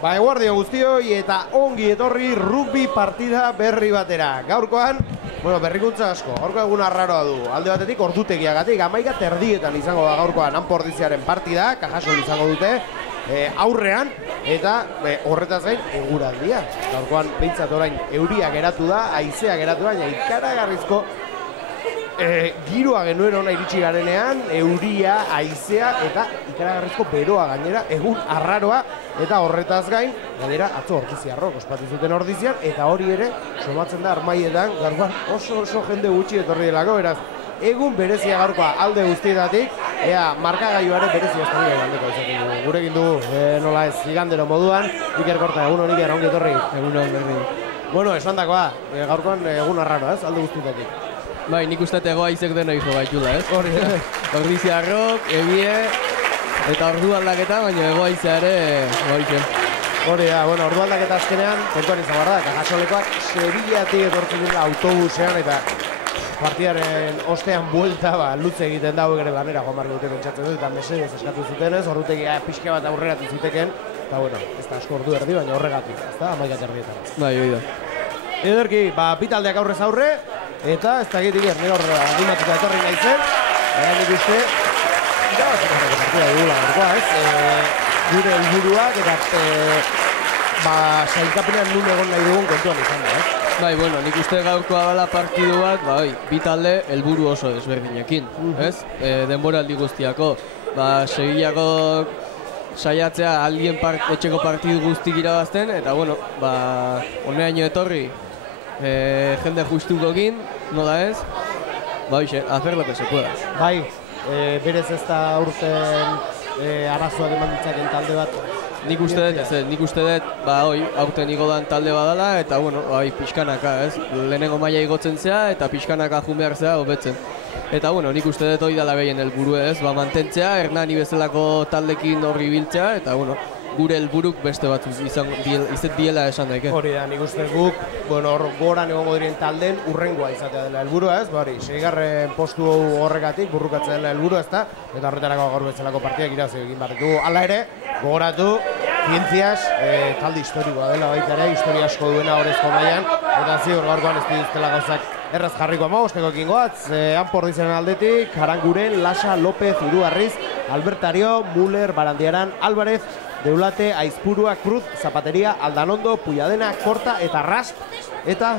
Eguardio guztioi eta ongi etorri rugby partida berri batera. Gaurkoan, berrikuntza asko, gaurko egun arraroa du. Alde batetik ordutegiagatik, 11:30 izango da gaurkoan Anpordiziaren partida, Kajasol izango dute, aurrean, eta horretaz gain eguraldia. Gaurkoan behintzat orain euria geratu da, haizea geratu da, ikaragarrizko giroa genuen ona iritsi garenean, euria, haizea eta ikaragarrizko beroa gainera, egun arraroa, eta horretaz gain, gainera atzo Ordiziarrok ospatu zuten Ordizian, eta hori ere somatzen da Armaietan, gaurkoan oso jende gutxi etorri delako, beraz, egun berezia gaurkoa alde guztietatik, ea markagailuare berezia estadioa bandeko izaten dugu. Gurekin dugu, nola ez, igandero moduan, Iker Korta, egunon Iker, ongi etorri. Egunon berdin. Bueno, esan dakoa, gaurkoan egun arraroa ez, alde guztietatik. Bai, nik uste egoa izek dena izo gaitula, ez? Hori da. Ordiziarrok, ebie, eta ordu aldaketa, baina egoa izea ere goitzen. Hori da, ordu aldaketa azkenean, kontuan izan behar da, Kajasolekoak Sevillatik etortzen dira autobusean, eta partidaren ostean buelta, lutze egiten dago ere lanera joan barri dute pentsatzen dut, eta mesedez eskatu zutenez, ordutegia pixka bat aurreratu ziteken, eta ez da asko ordu erdi, baina horregatik, ez da, 11:30. Bai, hori da. Ederki, bi taldeak aurrez aurre, eta ez da egitik nire horre animatuta etorri nahi zen, nik uste, irabaziko partida dugula gaurkoa, ez? Gure helburuak eta sailkapenean nun egon nahi dugun kontuan izan da, ez? Bai, nik uste gaurkoa bala partidu bat, bi talde helburu oso desberdinekin, ez? Denboraldi guztiako, Sevillako saiatzea aldien etxeko partidu guztik irabazten, eta honeaino etorri, jende justukokin, nola ez? Hacer lo que se pueda. Bai, berez ez da urten arazoak eman ditzaken talde bat. Nik uste dut, aurten igodan talde badala, eta pixkanaka, ez? Lehenengo maila igotzen zea, eta pixkanaka jun behar zea, hobetzen. Eta nik uste dut hori dala gehien helburu, ez? Mantentzea, Hernani bezalako taldekin horri biltzea, eta gure helburuk beste batzuk izet diela esan daike. Hori da, nik uste guk, goran egongo diren taldeen urrengoa izatea dela helburua, ez? Seigarren postu horregatik burrukatzea dela helburua, ez da? Eta horretarako gaur bezalako partidak irabazi egin behar ditugu. Hala ere, gogoratu, Zientziaz, talde historikoa dela baita ere, historia asko duena horrezko mailan, eta ziur gaurkoan ez dituztela gauzak erraz jarriko amagosteko ekin goatz, Anpordiziaren aldetik, Aranguren, Lasa, López, Iruarriz, Albertario, Müller, Barandiaran, Álvarez, Deulate, Aizpurua, Cruz, Zapateria, Aldanondo, Puyadena, Korta eta Rasp, eta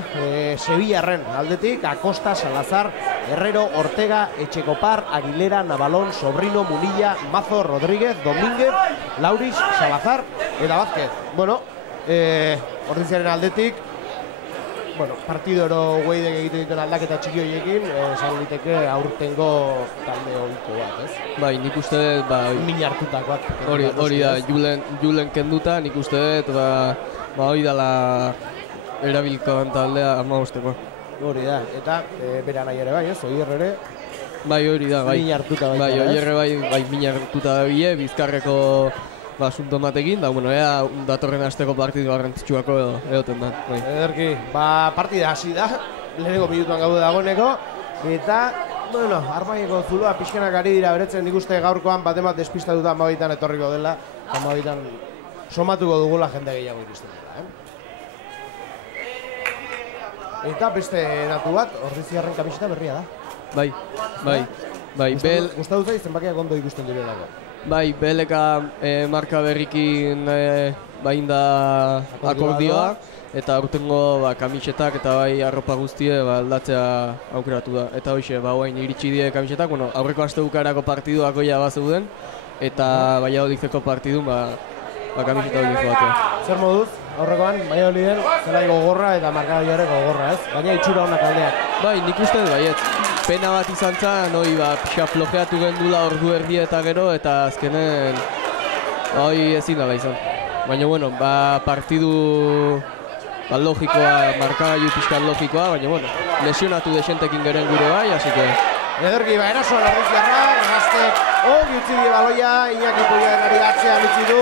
Sevillarren aldetik, Acosta, Salazar, Herrero, Ortega, Etxekopar, Aguilera, Navalón, Sobrino, Munilla, Mazo, Rodríguez, Domínguez, Lauris, Salazar eta Vázquez. Ordiziaren aldetik, partidoro gueidek egiten dituen aldaketa txiki horiekin, esan liteke aurtengo talde horiko bat, ez? Bai, nik uste dut, min hartutakoak. Hori da, Julen kenduta, nik uste dut, hori dala erabilkoan taldea amagosteko. Hori da, eta bera nahi ere bai, ez? Oier ere? Bai, hori da, bai. Min hartuta bai, ez? Bai, min hartuta da bile, Bizkarreko asuntomatekin, ea datorren asteko partidu garrantzitsuako egoten da. Ederki, partida hasi da, lehenengo minutuan gaude dagoeneko, eta, Armaieko zuloa pixkanak ari dira beretzen, nik uste gaurkoan bat despistatuta Amabitan etorriko dela, Amabitan somatuko dugula jende gehiago iristen dela. Eta beste datu bat, Ordiziarren kamiseta berria da. Bai. Gustatu zaiz, zenbakiak ondo ikusten direlako. Bai, Beleka marka berrikin bain da akordioa, eta aurtengo kamisetak eta bai arropa guztie aldatzea aukeratu da. Eta hoxe, hain iritsi die kamisetak, aurreko aste bukarako partiduako ja bazeuden, eta Valladolideko partidu kamiseta hori joatea. Zer moduz, aurrekoan, Valladoliden, zelai gogorra eta markagailuare gogorra, ez? Baina itxura honak aldeak. Bai, nik uste baietz. Pena bat izan zen, pixka flojeatu gendula ordu erdi eta gero, eta azkenen ezin dala izan. Baina, partidu logikoa, markagailu pixka logikoa, baina, lesionatu desentekin geren gure bai, hasi que... Ederki, erasoan Ordiziarrak, Gaztek, utzi die baloia, Iñaki Puyadenari atzean utzi du,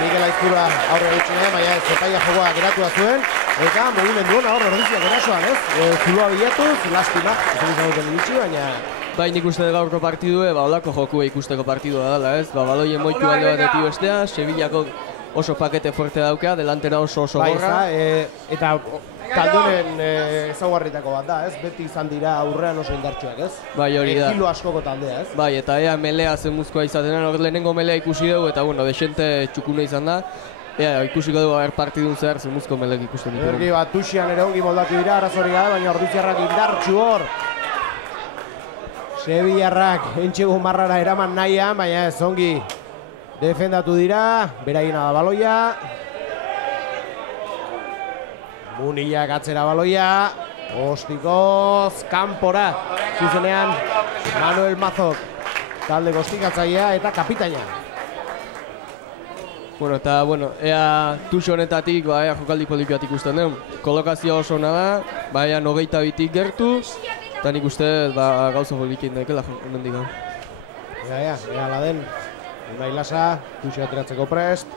Mikel Aizpurua aurre gutxinea, baina zepaia jokoa geratua zuen, eta mugimendu hona hor Ordiziak erasoan, ez? Zuloa bilatuz, lastima, ez izan iritsi, baina... Bai, nik uste gaurko partidue, olako jokua ikusteko partidua dela, ez? Baloien moitu alde batetik bestea, Sevillako oso pakete fuerte daukea, delantera oso Bai, gorra. eta taldonen ezaugarritako bat da, ez? Beti izan dira aurrean oso indartsuak, ez? Bai, hori da. Kilo askoko taldea, ez? Bai, eta ea melea zemuzkoa izatenan, hor lehenengo melea ikusi dugu, eta bueno, desente txukuna izan da. Ea, ikusiko dugu partidun zehar zemuzko melek ikusten ditugu. Ergi bat, Tuxian ere ongi moldatu dira, arazori gabe, baina Ordiziarrak indartsu hor. Sevillarrak entxegu marrara eraman nahian, baina ez ongi defendatu dira, beraina da baloia. Munillak atzera baloia, Ostikoz, kanpora, zuzenean Manuel Mazok, talde gostikatzailea eta kapitaina. Bueno, eta, ea Tuxo honetatik, ea jokaldi politik bat ikusten den. Kolokazio oso ona da, ea 22tik gertu, eta nik uste gauza polikin daikela hemendik hau. Ea, ala den, Unai Lasa, Tuxo ateratzeko prest.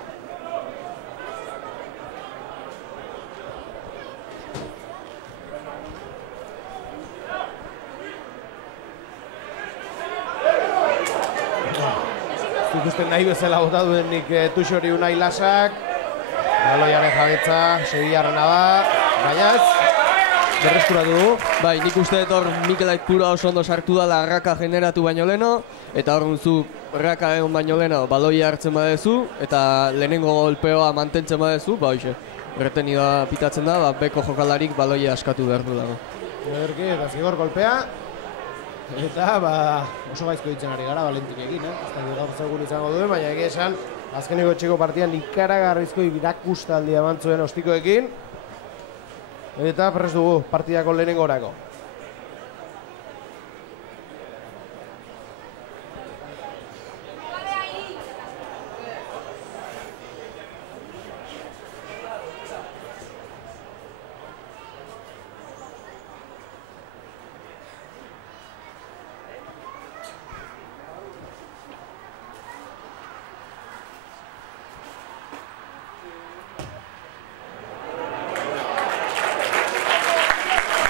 Ikusten nahi bezala bota duenik Tuxori Unai Lasak. Baloiaren jabetza, Sevillarrena da, baina ez, berreskuratu dugu. Bai, nik uste hor Mikel Aizpurua oso ondo sartu dela raka generatu baino leno, eta hor zu raka egon baino leno baloia hartzen badezu, eta lehenengo golpeoa mantentzen badezu, hoxe, retenida pitatzen da, beko jokalarik baloia askatu behar du dago. Ederki, eta zigor golpea. Eta oso gaizko ditzen ari gara Valentikekin, ez da gaur zegoen izango duen, baina egia esan azkeneko etxeko partidan ikaragarrizko irakustaldia eman zuen Ostikoekin. Eta prest dugu partidako lehenengo orako.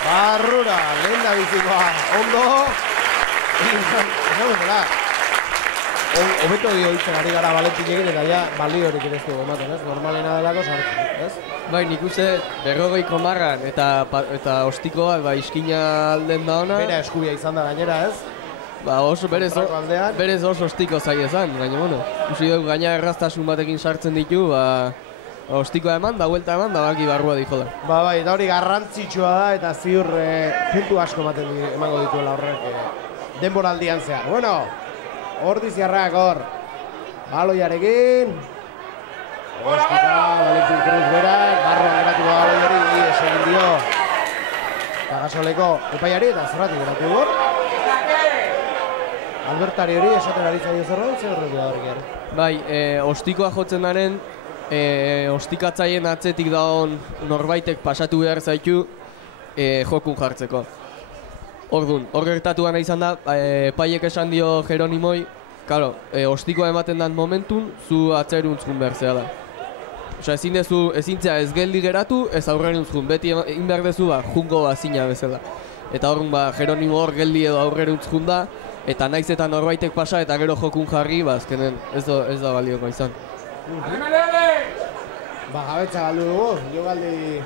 Barrura, lehen da bizikoa, ondo. Esan bezala, hobeto dio hitzen ari gara Valentikekin eta ja baliorik ere ez dugu ematen, ez? Normalena delako sartu, ez? Bai, nik uste 40 marran eta Ostiko bat iskina alden da ona. Bera eskubia izan da gainera, ez? Oso berez oso Ostiko zai ezan, baina ikusi dugu gaina erraztasun batekin sartzen ditu, Ostikoa eman da, huelta eman da, baki barrua dikola. Bai, eta hori garrantzitsua da eta ziur puntu asko emango dituela horrek denboraldian zehar. Bueno, Ordiziarrak hor, baloiarekin. Ostikoa, Valentin Cruz berak, barruan geratu baloiari, esegin dio. Eta Gasoleko epaiari eta zerratik geratu hor. Albertari hori esaten ari zaio zerbait, zer horretu da horrek. Bai, Ostikoa jotzen daren, ostikatzaien atzetik dagoen norbaitek pasatu behar zaitu jokun jartzeko. Orduan, hor gertatu gana izan da, epaiek esan dio Jeronimoi, karo, Ostikoa ematen den momentun, zu atzeruntzun behar zea da. Osa, ezintzea ez geldi geratu, ez aurreruntzun, beti egin behar dezu, jungo bazina bezala. Eta horren, Jeronimo hor geldi edo aurreruntzun da, eta naiz eta norbaitek pasa eta gero jokun jarri, azkenen ez da balioko izan. Jabetza galdu dugu, jokaldi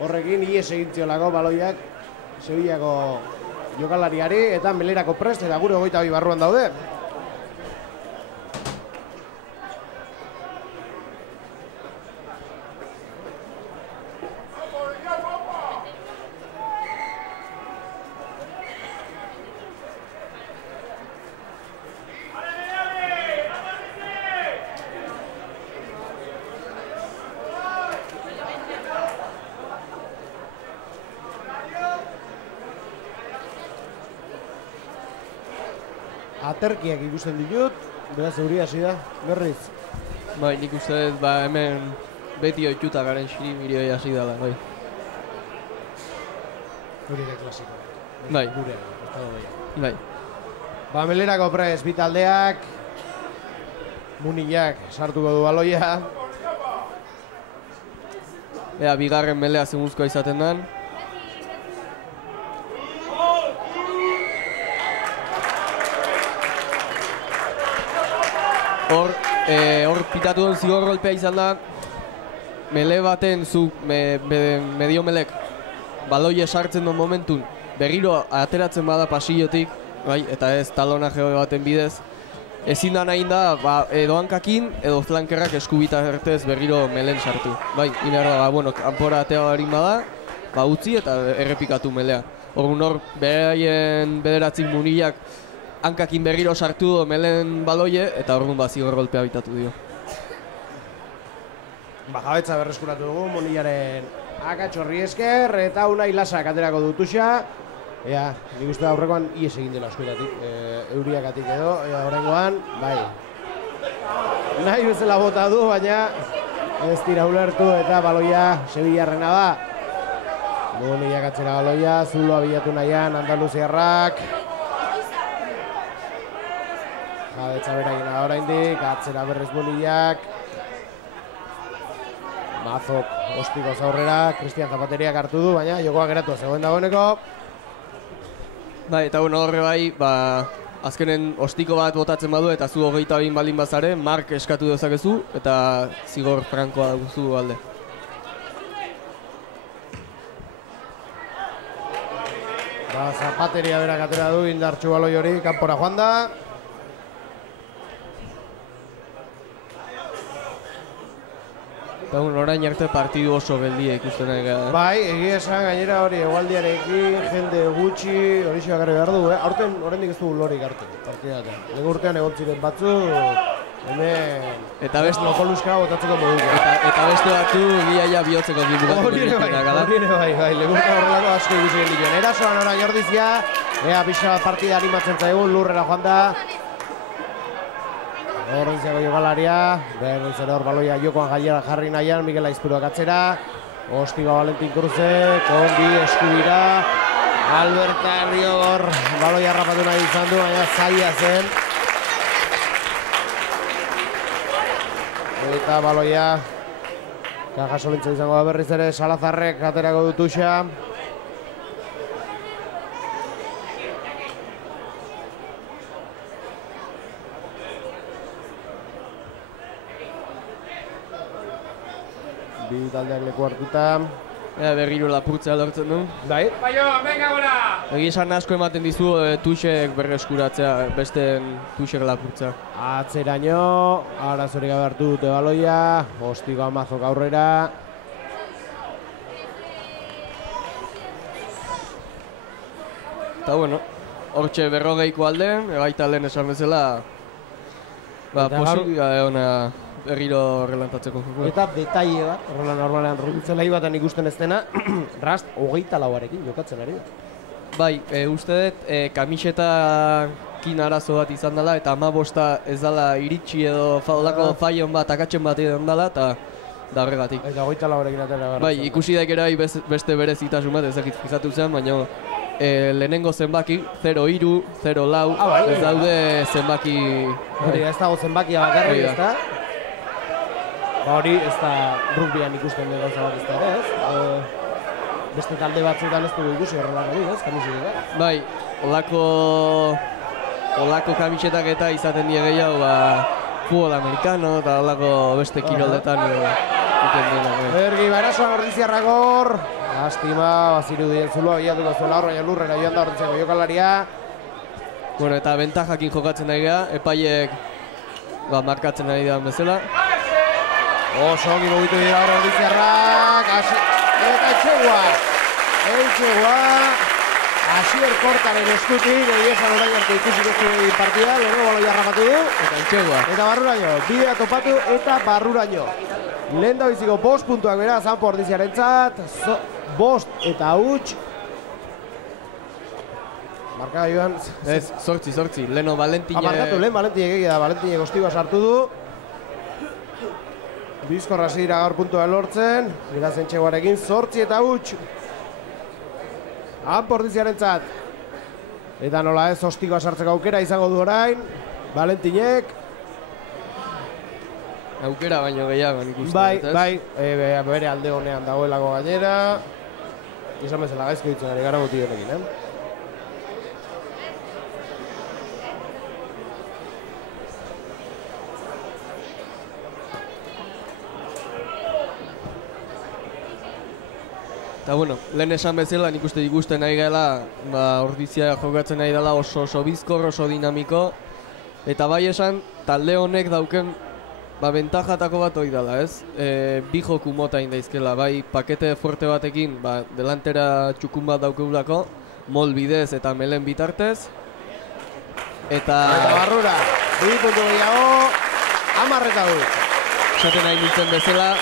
horrekin ies egin ziolako baloiak Sevillako jokalariari eta Melerako prest eta gure 22 barruan daude. Aterkiak ikusten ditut, beraz euri hasi da, berriz. Bai, nik uste dut, hemen beti oituta garen Xirimirioi hasi dela, bai. Hori ere klasiko. Bai. Gure, estado bai. Melerako prez, bi taldeak, Munillak sartuko du baloia. Ea, bigarren melea zemuzkoa izaten den. Hor, hor pitatu duen zigor golpea izan da, mele baten medio melek baloia sartzen duen momentun, berriro ateratzen bada pasillotik, bai, eta ez talonaje baten bidez, ezin da nahi da, edo hankakin, edo flankerrak eskubita ertez berriro melen sartu. Bai, inar da, bueno, kanpora atea barin bada, utzi eta errepikatu melea. Hor beraien bederatzik munilak hankakin berriro sartu do melen baloie, eta hor zigor golpea bitatu dio. Jabetza berreskuratu dugu, munilaren akatxorri esker, eta Unai Lasak aterako dutuxa. Ea, nik uste aurrekoan ies egin dela eskuetatik, euriakatik edo, horrengoan, bai. Nahi bezala bota du, baina ez dira ulertu eta baloia Sevillarrena da. Muniak atzera baloia, zuloa bilatu nahian, Andaluziarrak. Jabetza beragina da oraindik, atzera berrez Muniak. Mazok ostikoz aurrera, Cristian Zapateriak hartu du, baina jokoa geratu zegoen dagoeneko. Bai, eta horre bai, azkenen ostiko bat botatzen badu eta zu 22 baldin bazare, mark eskatu dezakezu eta zigor frankoa duzu alde. Zapateria berak atera du indartxu baloi hori, kanpora joan da. Eta orain arte partidu oso geldia ikusten nahi gara. Bai, egia esan gainera hori egualdiarekin, jende gutxi, hori bakarri behar du, Aurten oraindik ez dugu lorik hartu, partidaten. Lehen urtean egon ziren batzu, hemen... Eta beste lokoluska botatzeko moduko. Eta beste batzu egia bihotzeko dibukatuko dituztenak, ala? Hori ere bai, lehen urtean horrelako asko ikusi genituen. Erasoan orain Jordizia, ea pixa bat partida animatzen zaigun, lurrera joan da. Horrenziako jokalaria, berriz ere hor baloia jokoan jarri nahian, Mikel Aizpuruak atzera. Ostiba Valentin Cruze, kondi eskubira. Alberta Herriogor baloia harrapatu nahi izan du, baina zaila zen. Eta baloia kaja solintza izango da berriz ere Salazarrek aterako dutuxa. Bi taldeak leku hartuta. Berriro lapurtzea lortzen du. Bai. Egi esan asko ematen dizu tuxek berreskuratzea, beste tuxek lapurtzea. Atzeraino, arazorik gabe hartu dute baloia, Ostiko Amazok aurrera. Eta bueno, hortxe berrogeiko alden, egaita lehen esan bezala, posibilitatea egon berriro relantatzeko joko. Eta detaile bat, horrela normalean rultzelai baten ikusten ez dena, Rast 24arekin jokatzen ari da. Bai, uste dut kamisetakin arazo bat izan dela eta 15 ez dela iritsi edo faulako faion bat, akatzen bat edan dela eta da horregatik. Eta 24arekin atera gara. Bai, ikusi daikera beste berezitasun bat ezakit fijatu zen, baina lehenengo zenbaki, 0-3, 0-4, ez daude zenbaki... Hori, ez dago zenbakia bakarrik, ez da? Hori, ez da rugbyan ikusten dugu gauza bat ez da, ez? Beste talde batzuetan ez dugu ikusi horrela gari, ez? Kamisetak. Bai, olako kamisetak eta izaten die gehiago, futbol amerikano eta olako beste kiroldetan ikusten dena. Bergi, barasoan Ordiziarrak hor. Lastima, bazirudien zuloa bilatuko zuela hor, baina lurrera joan da Ordiziako jokalaria. Bueno, eta bentajakin jokatzen nahi gara, epaiek markatzen nahi da bezala. Oso ongi mugitu dira hor Ordiziarrak, eta Etxegua, Asier Kortaren eskutik, egizan orain arte ikusiko zuen partida, lehenko baloia harrapatu du. Eta Etxegua. Eta barruraino, bidea topatu eta barruraino. Lehen da biziko 5 puntuak bera, Zanpo Ordiziarentzat, 5 eta huts. Marka joan... Ez, sortzi, Leno Valentine... Markatu, lehen Valentinek egia da, Valentinek ostiba sartu du. Bizkorra zira gaur puntua lortzen, Irazen Txeguarekin 8 eta huts. Zanpo Ordiziarentzat. Eta nola ez, ostikoa sartzeko aukera izango du orain, Valentinek. Aukera baino gehiago nik uste. Bai, bere alde honean dagoelako gainera. Izan bezala gaizko ditzen ari gara muti honekin, Eta bueno, lehen esan bezala nik uste ikusten nahi gela, Ordizia jokatzen nahi dela oso bizkor, oso dinamiko. Eta bai esan, talde honek dauken bentajatako bat hori dela, ez? Bi joku mota indaizkela, bai pakete fuerte batekin, delantera txukun bat daukeulako, Mol bidez eta Melen bitartez. Eta barrura, 2 puntu gehiago, 10 dut. Esaten nahi nintzen bezala,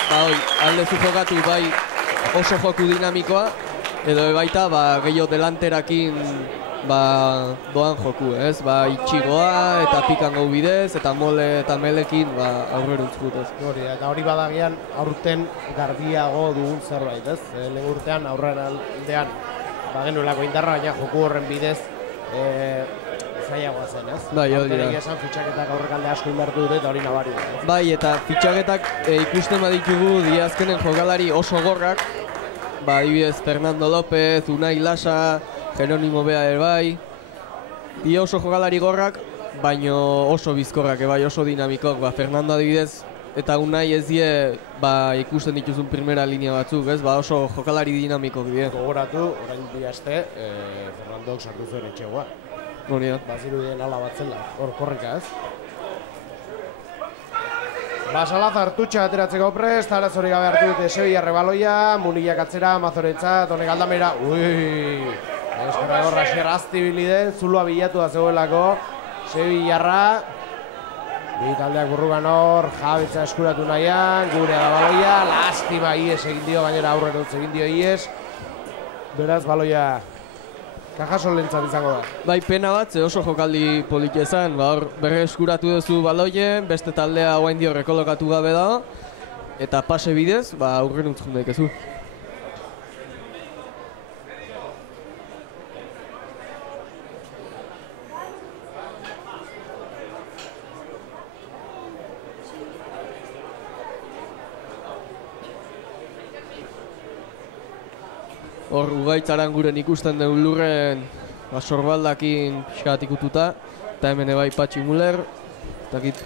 aldezu jokatu bai oso joku dinamikoa, edo baita gehiago delanterakin doan joku, ez? Itxigoa eta pikan gau bidez, eta Mole eta Melekin aurreruntz jutez. Eta hori badagian aurten garbiago dugun zerbait, ez? Lehen urtean aurren aldean genuelako indarra, baina joku horren bidez zailagoa zen, ez? Bai, hori da. Aurten esan fitxaketak aurrekalde asko indartu dute eta hori nabari da. Bai, eta fitxaketak ikusten baditugu diazkenen jokalari oso gorrak, adibidez Fernando López, Unai Lasa, Jerónimo Bea bai. Dia oso jokalari gorrak, baino oso bizkorrak, oso dinamikok. Fernando adibidez eta Unai ez die ikusten dituzun primera linea batzuk, ez? Oso jokalari dinamikok die. Gogoratu, orain bi aste, Fernandok sartu zuen etxegoa. Hori da. Bazirudien ala bat zela, hor korrika, ez? Salazar tutxa ateratzeko prest, arazorik gabe hartu dute Sevillarre baloia, Munillak atzera, Mazorentzat, honek aldamera, eskerra gorra xerazti biliden, zulua bilatu da zegoelako, Sevillarra, bi taldeak burrugan hor, jabetza eskuratu nahian, gure da baloia, lastima ies egin dio, gainera aurrerutz egin dio ies, beraz baloia kajason lentzat izango da. Bai, pena bat, oso jokaldi polit ezan, hor berre eskuratu duzu baloien, beste taldea guain dio rekolokatu gabe da, eta pase bidez, aurreruntz jundaik ezu. Hor, Ugaitzaran guren ikusten dugu lurren sorbaldakin pixkat ikututa, eta hemen bai Patxi Muller, eta git.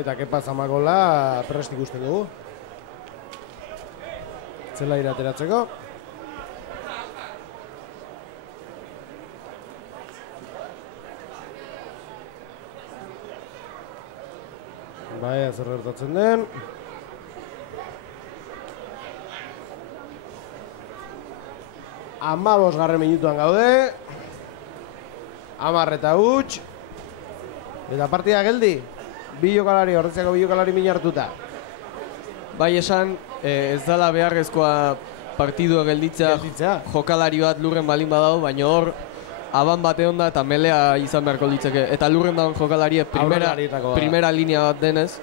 Eta Kepa Zamagola prest ikusten dugu. Zela irateratzeko. Bai, zer gertatzen den. Garren minutuan gaude. 10 eta huts. Eta partida geldi. Bi jokalari, horretziako bi jokalari min hartuta. Bai esan, ez dela beharrezkoa partidua gelditzea jokalari bat lurren balin badau, baina hor aban bate onda eta melea izan beharko litzeke. Eta lurren daun jokalaria primera linea bat denez.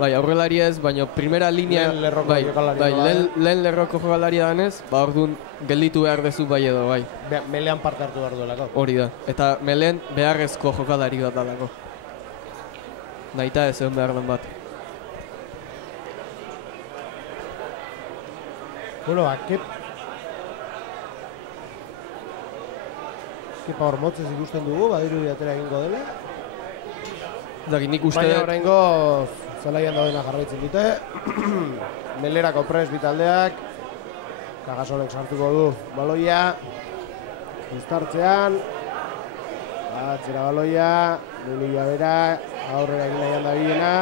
Bai, aurrelari ez, baina primera linea... Lehen lerroko jokalaria denez, orduan gelditu behar dezu bai edo, bai. Melean parte hartu behar duelako. Hori da, eta meleen beharrezko jokalari bat dalako. Naita ez egon behar lan bat. Bueno, Kepa hor motzez ikusten dugu, badiru atera egingo dela. Baina horrengo zelaian daudena jarraitzen dute. Melerako pres bitaldeak. Kagasolek sartuko du baloia. Uztartzean. Atzera baloia. Munilla bera. Aurrera egin nahian da bilena.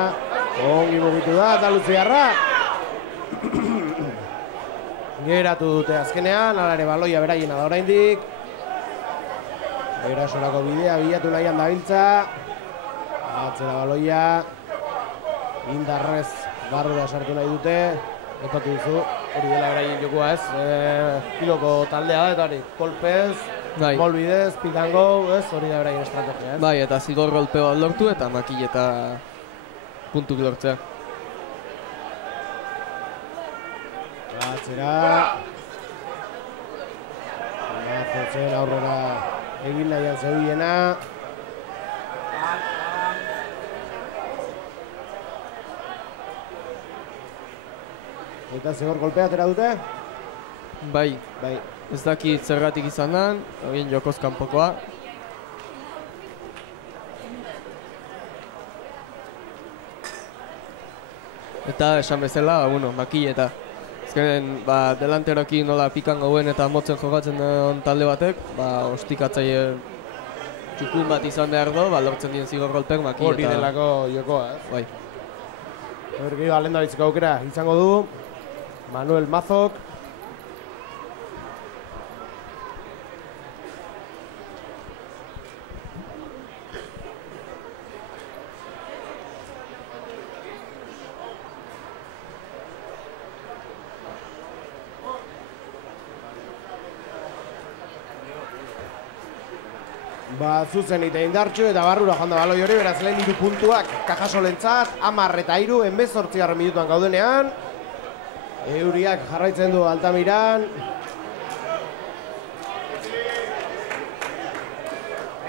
Ongi mugitu da, eta Luziarra. Geratu dute azkenean, alare baloia beraiena da oraindik. Erasorako bidea bilatu nahian da biltza. Atzera baloia. Indarrez barrura sartu nahi dute. Epatu duzu, hori dela beraien jokua ez. Kiloko taldea da, eta hori, kolpez, molbidez, pitango, ez, hori da beraien estrategia ez. Bai, eta zigor golpe bat lortu eta makileta puntuk lortzea. Atzera. Jotzen aurrera egin nahian zebiena. Eta zigor golpea atera dute? Bai. Ez dakit zergatik izan den, egin jokoz kanpokoa. Eta esan bezala, bueno, makileta. Azkenen, delanterokin nola pikan gauen eta motzen jokatzen den talde batek, ostikatzaile txukun bat izan behar do, lortzen dien zigor golpek makileta. Hori delako jokoa, Bai. Horreki, lehendabitzeko aukera izango du Manuel Mazok. Zuzen eta indartxu eta barrura joan da baloi hori, beraz lehen 3 puntuak Cajasolentzat, 10 eta 3, 18 minutuan gaudenean. Euriak jarraitzen du Altamiran.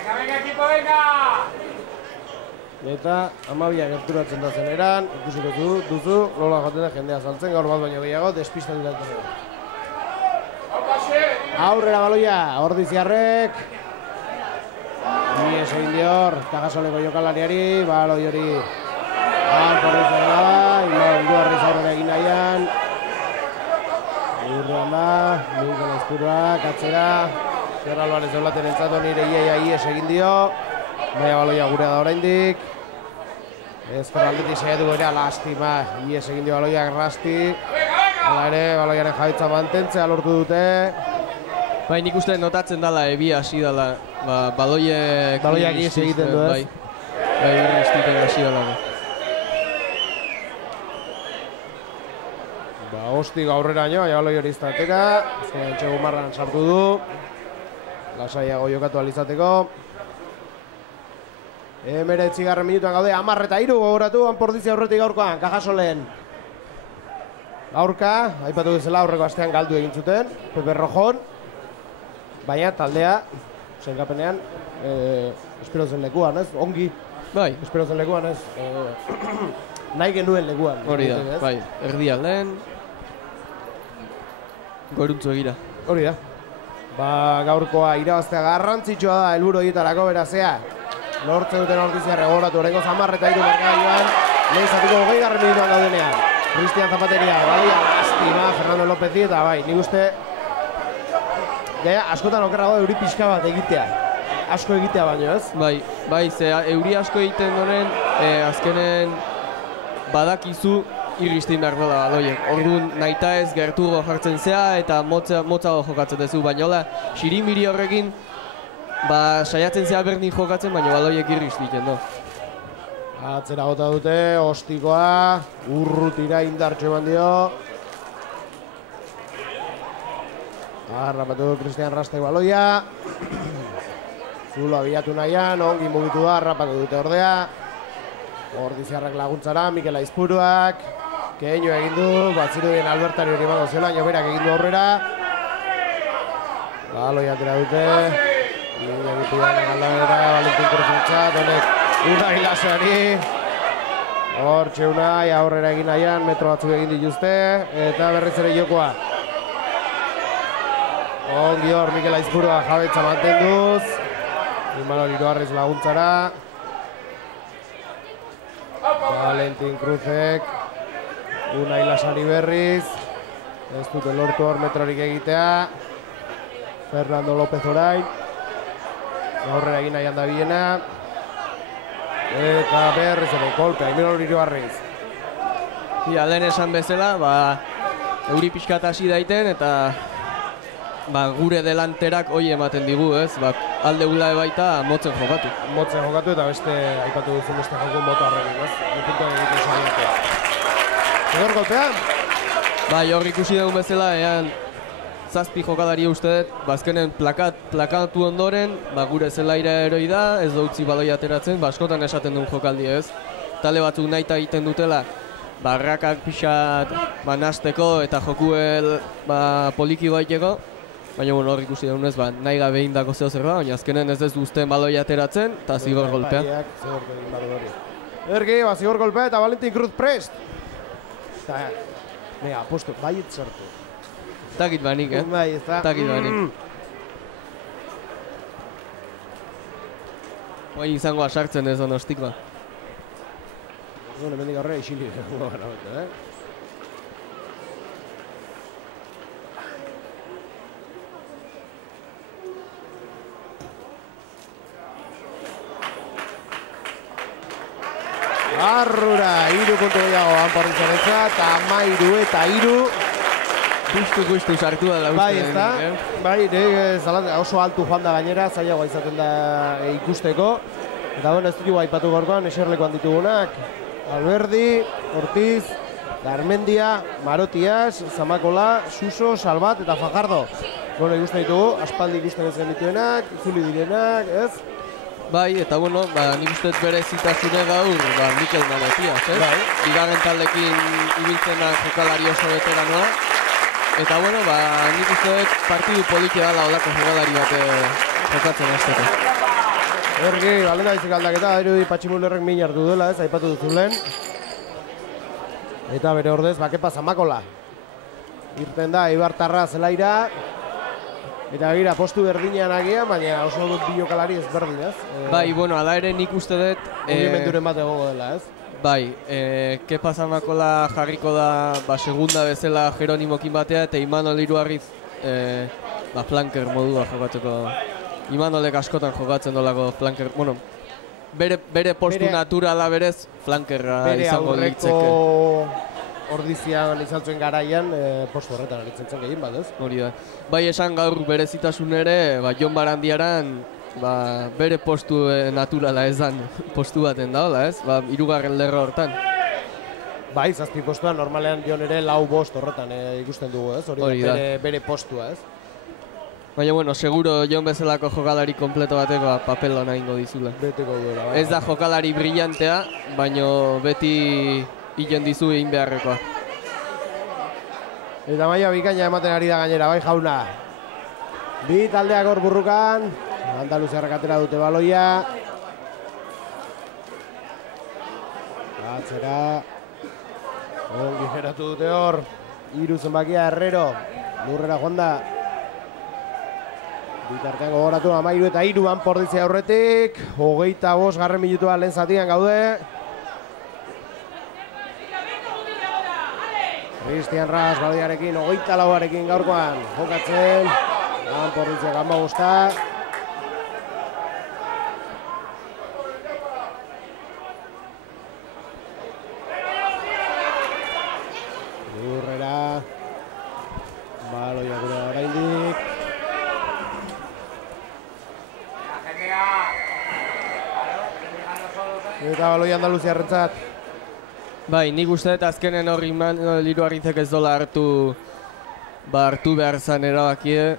Venga, equipo, venga! Eta 12 gerturatzen da zeneran, ikusiko duzu, nola joaten da jendea saltzen, gaur bat baino gehiago, despistatu da. Aurrera baloia, Ordiziarrek. Ies egin dior, Cajasoleko jokalariari, baloi hori porritzen da, hildu harriz aurrera egin nahian. Urrean da, Mikel Aizpuruak, atzera, Sierra Alvarez eulaten entzatu nire ies egin dio, baina baloia gurea da oraindik. Ezker aldetik saiatu gorea, lastima, ies egin dio baloiak rasti. Hala ere, baloiaren jabitza mantentzea lortu dute. Bai, nik uste notatzen dala, ebi hasi dala, baloiak ies egiten du ez? Bai, irristiten hasi dala. Ostik aurrera nio, baloi hori izateka, Txegu Marran sartu du, lasaiago jokatu alizateko. 19 minutuan gaude, 10 eta 3 gogoratu, Anpordizi aurretik gaurkoan, Cajasolen. Gaurka, aipatu bezala aurreko astean galdu egin zuten, Pepe Rojon. Baina taldea, zenkapenean, espero zen lekuan, ez? Ongi. Bai. Espero zen lekuan, ez? Nahi genuen lekuan. Hori da, bai. Erdi alden. Goruntzu egira. Hori da. Gaurkoa irabaztea garrantzitsua da, helburu horietarako berazea. Lortzen duten Ordiziarra gogoratu, oraingoz 10 eta 3 markagailuan. Lehen zatiko 20 minutuan gaudenean. Cristian Zapateria, badia, lastima, Fernando López eta bai, nik uste askotan okerrago euri pixka bat egitea. Asko egitea baino, ez? Bai, ze euri asko egiten donen, azkenen badakizu irristin behar dola baloiek. Orduan nahita ez gertuago jartzen zea eta motzago jokatzen duzu, baina hola, xirimiri horrekin saiatzen zea berdin jokatzen, baina baloiek irristiten do. Atzera gota dute, Ostikoa, urrutira indartxo eman dio. Harrapatu Cristian Rastek baloia. Zulo abiatu nahian, ongi mugitu da, harrapatu dute ordea. Ordiziarrak laguntzara, Mikel Aizpuruak. Keino egin du, batzirudien Albertari hori emango zela, berak egin du aurrera. Baloia atera dute. Lina egitu da, galdabera, Valentin Cruzentzat, honek Unai Laseari. Hortxe Unai, aurrera egin nahian, metro batzuk egin dituzte. Eta berriz ere jokoa. Ongi hor, Mikel Aizpurua jabetza mantenduz. Imanol Iroarriz laguntzara. Valentin Cruzek. Unai Lasari berriz. Ez dute lortu hor metrorik egitea. Fernando López orain. Aurrera egin nahian da biena. Eta berriz ere kolpea, Imanol Iroarriz. Lehen esan bezala, euri pixkat hasi daiten eta gure delanterak hoi ematen digu, ez? Alde gula baita motzen jokatu. Motzen jokatu eta beste aipatu duzun beste jokun boto harrekin, ez? Puntuan egiten sariate. Zigor golpean? Hor ikusi dugun bezala, ean 7 jokalari uste dut, bazkenen plakatu ondoren, gure zelaira eroi da, ez da utzi baloi ateratzen, askotan esaten duen jokaldi, ez? Talde batzuk nahita egiten dutela, barrakak pixat nasteko eta jokuel poliki baiteko. Baina hor ikusi dugunez, nahi gabe indako zeo zer da, baina azkenen ez uzten baloi ateratzen, eta zigor golpea. Ergi, zigor golpea eta Valentin Cruz prest. Nega, postu, baiet sortu. Takit banik, Bai, ez da. Takit banik. Hoi izango asartzen ez Donostik ba. Bueno, hemendik aurrera isilik gara bete, Barrura, 3 puntu gehiago Anporrizarentzat, eta 13 eta 3. Justu sartu da Bai, ez da? Bai, oso altu joan da gainera, zailagoa izaten da ikusteko. Eta bueno, ez ditugu aipatu gorkoan, eserlekoan ditugunak. Alberdi, Ortiz, Garmendia, Marotias, Zamakola, Suso, Salbat eta Fajardo. Bueno, ikusten ditugu, aspaldi ikusten ez genituenak, itzuli direnak, ez? Bai, eta bueno, nik uste bere zitasune gaur, Mikel Marotias, ez? Bai. Bigarren taldekin ibiltzenak jokalari oso veteranoa. Eta bueno, nik uste partidu poliki dala olako jokalari bat jokatzen hasteko. Ergi, balenda bizik aldaketa, irudi Patximullerrek min hartu duela, ez, aipatu duzu lehen. Eta bere ordez, Kepa Zamakola. Irten da, Eibartarra zelaira. Eta gira, postu berdinean agian, baina oso dut bi jokalari ezberdin, ez? Bai, bueno, ala ere nik uste dut... Mugimenduren bat egongo dela, ez? Bai, Kepa Zamakola jarriko da segunda bezala Jeronimokin batea eta Imanol Iruarriz flanker modua jokatzeko. Imanolek askotan jokatzen dolako flanker, bueno, bere postu naturala berez flankerra izango litzeke. Bere aurreko ordizian izan zuen garaian postu horretan aritzen zen gehien bat, ez? Hori da. Bai, esan gaur berezitasun ere, Jon Barandiaran bere postu naturala ez dan postu baten daola, ez? 3. lerro hortan. Bai, 7 postua, normalean Jon ere 4-5 horretan ikusten dugu, ez? Hori da bere postua, ez? Baina, bueno, seguro Jon bezalako jokalari kompleto bateko papel hona ingo dizula. Beteko duela, bai. Ez da jokalari brillantea, baina beti hilen dizu egin beharrekoa. Eta maila bikaina ematen ari da gainera, bai jauna. Bi taldeak hor burrukan. Andaluziarrak atera dute baloia. Atzera. Ongi geratu dute hor. 3 zenbakia Herrero. Lurrera joan da. Bitartean gogoratu 13 eta 3 Anporditzea aurretik. 25. minutua lehen zatian gaude. Cristian Ras baloiarekin 24arekin gaurkoan jokatzen. Anporditzea 15. Lurrera. Baloia gure oraindik. Eta baloi Andaluziarrentzat. Bai, nik uste dut azkenen hori Imanol Iruarrizek ez dola hartu behar zan erabakie.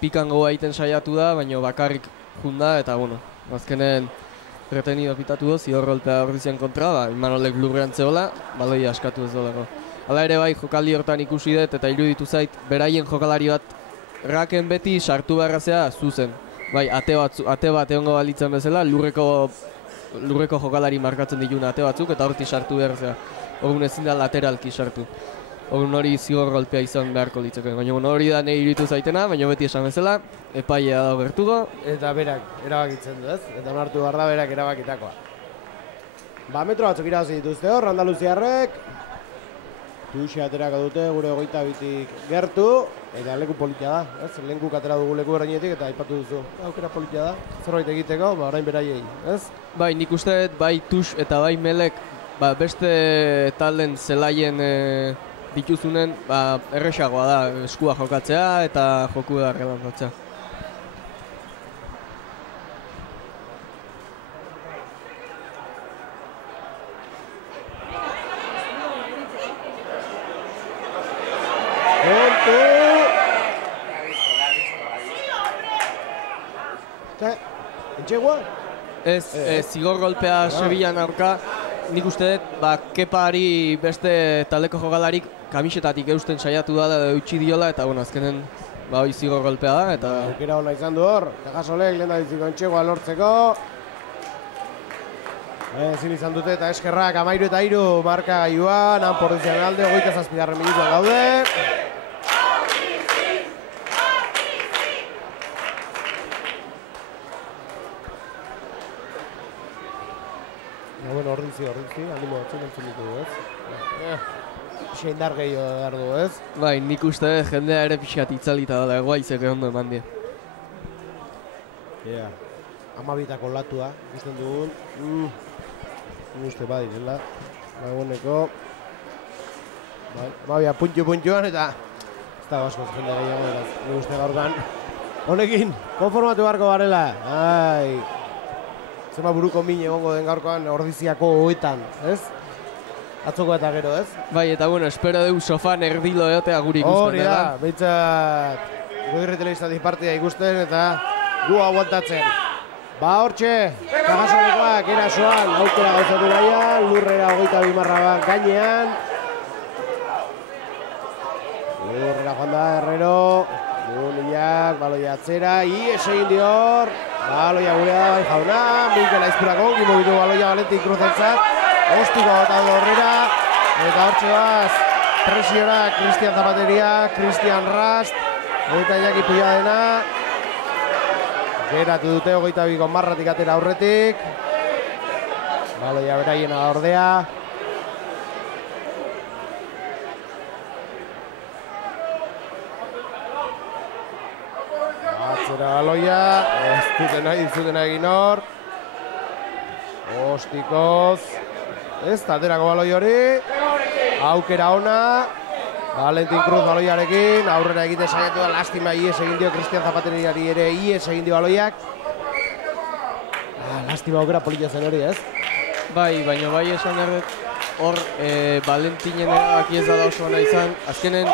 Pikango egiten saiatu da, baina bakarrik junda eta bueno, azkenen retenido pitatu doz, zidorrolpea Ordizian kontra, Imanolek lurrean zehola, baloi askatu ez dolako. Hala ere bai, jokaldi hortan ikusi dut eta iruditu zait, beraien jokalari bat raken beti sartu beharrazea zuzen. Bai, ate bat egongo balitzen bezala, lurreko jokalari markatzen dituen ate batzuk eta horti sartu beharrazea. Horren ezin da lateralki sartu. Horren hori zigorrolpea izan beharko litzake. Baina hori da nahi iruditu zaitena, baina beti esan bezala, epaia da gertuko. Eta berak erabakitzen du, ez? Eta onartu behar da berak erabakitakoa. Metro batzuk irabazi dituzte hor, Andaluziarrek. Tuxe aterako dute, gure 22tik gertu. Eta leku politia da, ez? Lehenkuk atera dugu leku berdinetik eta aipatu duzu. Aukera politia da, zerbait egiteko, orain beraiei, ez? Bai, nik uste bai Tux eta bai Melek beste talden zelaien dituzunen erresagoa da eskua jokatzea eta joku da relanzatzea. Entxegua? Ez, zigor golpea Sevillan aurka, nik uste dut, Kepari beste taldeko jokalarik kamisetatik eusten saiatu da eutxi diola, eta bueno, azkenen hori zigor golpea da, eta... Aukera hona izan du hor, Cajasolek lehen da biziko Entxegua lortzeko. Ezin izan dute eta eskerrak 13 eta 3 marka gaioan, Anpordizian alde, 27. minutuan gaude. Bueno, ordizi, animo batzuk entzun ditugu, ez? Indar gehiago behar du, ez? Bai, nik uste jendea ere pixkat itzalita dela, guaizek ondo eman die. Amabitako latua, ikusten dugun. Uste badirela, dagoeneko. Amabia puntuan eta ez da baskoz jende gehiago, nik uste gaurkan. Honekin, konformatu beharko garela. Zema buruko min egongo den gaurkoan ordiziako hoetan, ez? Atzoko eta gero, ez? Bai, eta bueno, espero dugu sofan erdilo egotea guri ikusten. Hori da, behintzat Goirri Telebistatik partia ikusten eta gu aguantatzen. Hortxe, Kagasolekoak erasoan, aukera gauzatu nahian, lurrera 22 bat gainean. Lurrera joan da, Herrero. Muniak, baloia atzera, ies egin dior. Baloia gure da bai jauna, Mikel Aizpurako, gimobitu baloia Valentin Cruzentzat. Ostiko gota du horrera, eta hortxe baz, presiora Cristian Zapateria, Cristian Rast, eta Iñaki Puyadena. Geratu dute 22 marratik atera aurretik. Baloia beraiena ordea. Atzera baloia, ez duten egin hor. Ostikoz. Ez, aterako baloi hori. Aukera ona. Valentin Cruz baloiarekin, aurrera egite saiatu da, lastima ies egin dio Cristian Zapateriari ere ies egin dio baloiak. Lastima aukera polita zen hori, ez? Bai, baina bai esan erret hor Valentinen erabaki ez da oso ona izan. Azkenen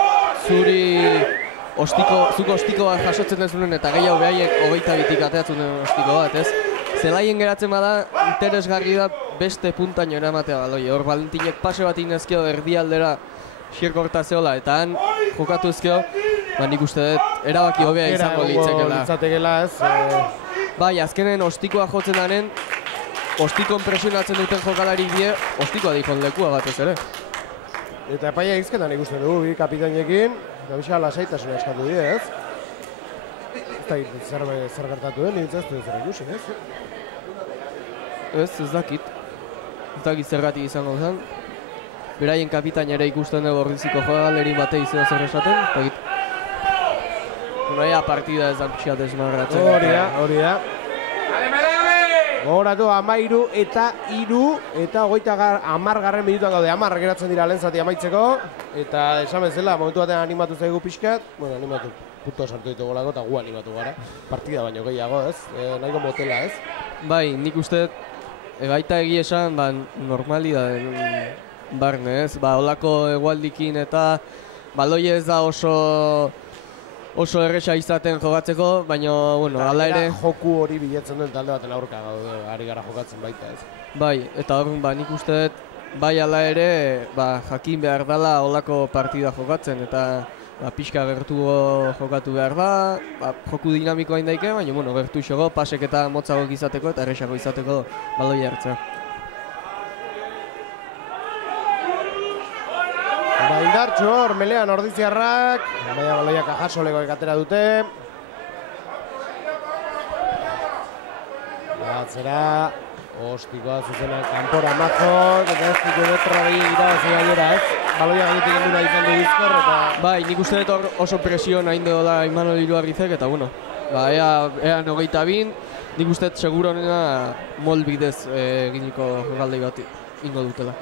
zuk ostiko bat jasotzen dezunen eta gehiago behaiek 22tik ateatzen den ostiko bat, ez? Zelaien geratzen bada, interesgarri da beste puntaino eramatea baloi. Hor Valentinek pase bat inezkeo erdialdera xirkorta zeola, eta han jokatu ezkeo, nik uste dut erabaki hobea izango litzatekela, ez? Bai, azkenen ostikoa jotzen daren, ostikon presionatzen duten jokalarik die, ostikoa dikon lekua batez ere. Eta epaia izketan ikusten dugu, bi kapitainekin, eta bisa lasaitasuna eskatu die, ez? Zer gertatu den, nintzen ez du zer ikusi, ez? Ez dakit. Ez dakit zergatik izango zen. Beraien kapitain ere ikusten dugu Ordiziko jogaleri bate izan zer esaten. Naia partida ez da pixat esmarratzen. Hori da. Gogoratu 13 eta 3 eta 10 minutuan gaude, 10 geratzen dira lehen zati amaitzeko. Eta esan bezala, momentu batean animatu zaigu pixkat. Bueno, animatu puntua sartu ditugu lako eta gu animatu gara. Partida baino gehiago, ez? Nahiko motela, ez? Bai, nik uste baita egia esan, normalidadeen barne, ez? Olako egualdikin eta baloi ez da oso erresa izaten jokatzeko, baina, bueno, hala ere... Joku hori bilatzen duen talde baten aurka gaude, ari gara jokatzen baita, ez? Bai, eta hor, nik uste dut, bai hala ere, jakin behar dela olako partida jokatzen, eta pixka gertu jokatu behar da, joku dinamikoa indaike, baina, bueno, gertu xogo, pasek eta motzagok izateko eta erresago izateko baloi hartzea. Indartxo hor, melean ordiziarrak, baina baloiak Kajasolekoek atera dute. Atzera, ostikoa zuzenak kanpora mazok, eta ez ditu betra behi irabazi gainera, ez? Baloia gainetik enduna izan du bizkor, eta... Bai, nik uste dut oso presio nahi dola Imanol Iruarrizek, eta bueno, ea 22, nik uste dut seguro honena mol bidez eginiko jokaldei bat ingo dutela.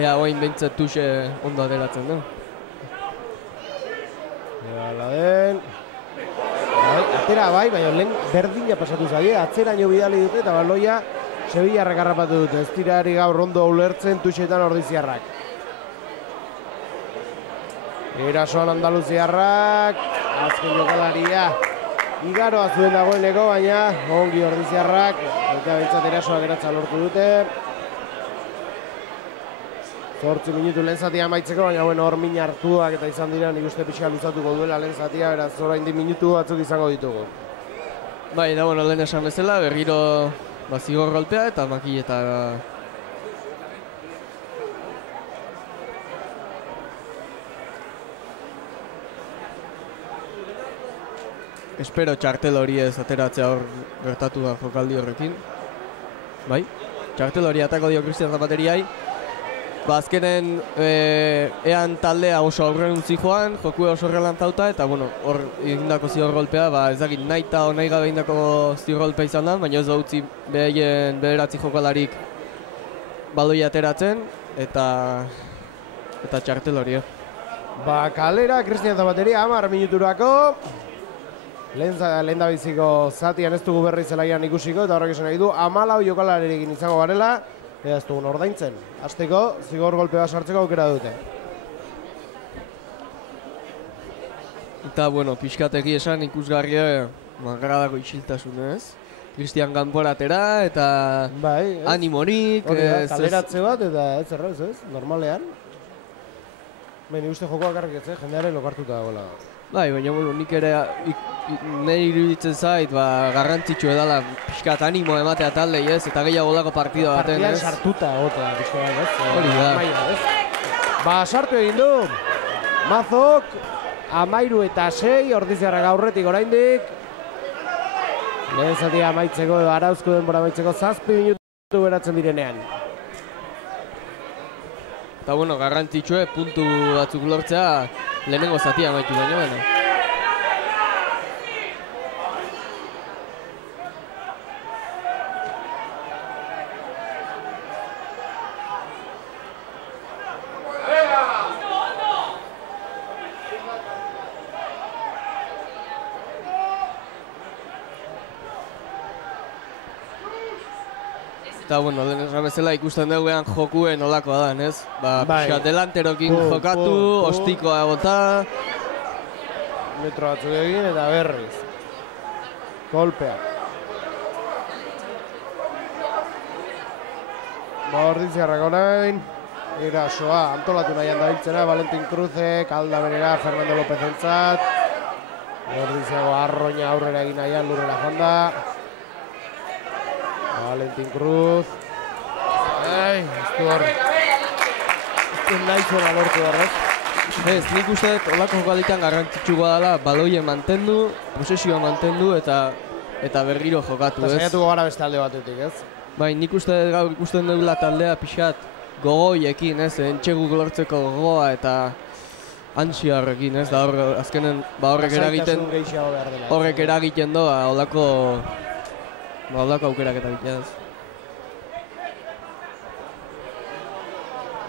Ea, oain behintzat tuxe ondo ateratzen du. Hala den... Atera bai, baina lehen berdina pasatu zaie, atzeraino bidali dute eta baloia Sevillarrek harrapatu dute. Ez tirari gaur ondo ulertzen tuxetan ordiziarrak. Erasoan Andaluziarrak, azken jokalaria. Igaroa zuen dagoeneko, baina ongi ordiziarrak, eta behintzat erasoa geratza lortu dute. 8 minutu lehen zatia amaitzeko, baina hor min hartuak eta izan dira nik uste pixka luzatuko duela lehen zatia, beraz oraindik minutu batzuk izango ditugu. Bai, da bueno, lehen esan bezala, berriro zigor golpea eta makileta... espero txartel hori ez ateratzea hor gertatu da jokaldi horrekin. Bai, txartel hori atako dio Cristian Zapateriai. Ba, azkenen ean taldea oso aurren utzi joan, jokue oso relantauta, eta bueno, hor egindako ziorrolpea, ba, ez dakit nahi eta nahi gabe egindako ziorrolpea izan da, baina ez da utzi behaien bederatzi jokalarik baloi ateratzen, eta txartel hori. Ba, kalera, Cristian Zapateria, 10 minuturako. Lehen da biziko zatian ez dugu berri zelaian ikusiko, eta horrek esan nahi du, 14 jokalarirekin izango garela, eta ez dugun ordaintzen. Hasteko, zigor golpe bat sartzeko aukera dute. Eta, bueno, pixkateki esan ikusgarria magradako isiltasunez. Cristian kanporatera eta bai, animorik. Kaleratze bat eta ez erraz, ez? Normalean. Baina uste jokoak arrik ez, jendearen lokartuta dagoela. Bai, baina bueno, nik ere nahi iruditzen zait, ba, garrantzitsu edala pixkat animo ematea taldei ez, eta gehiago lako partida baten ez. Partidan sartuta egotea pixkat ez. Hori da. Ba, sartu egin du. Mazok, 13-6, Ordiziarrak aurretik oraindik. Lehen zatia amaitzeko, arauzko denbora amaitzeko 7 minutu beratzen direnean. Eta bueno, garrantzitsue puntu batzuk lortzea lehenengo zatia amaitu baino baina. Eta, bueno, lehen esan bezala ikusten duguean jokuen olakoa da, ez? Ba, pixka delanterokin jokatu, ostikoa egota. Metro batzuk egin eta berriz. Kolpea. Ba, Ordiziarrak orain. Irasoa, antolatu nahian dabiltzena, Valentin Cruzek, alda berera, Fernando López entzat. Ordiziago arroina aurrera egin nahian, lurrera jonda. Valentin Cruz. Ez du hor. Ez du nahi zuena lortu darrez. Ez, nik uste olako jokalitan garrantzitsua dela baloien mantendu, posesioa mantendu eta berriro jokatu, ez? Eta saiatuko gara beste alde batetik, ez? Bai, nik uste gaur ikusten dugula taldea pixat gogoiekin, ez? Entxeguk lortzeko gogoa eta ansia horrekin, ez? Da azkenen horrek eragiten doa olako aukerak eta bitea, ez?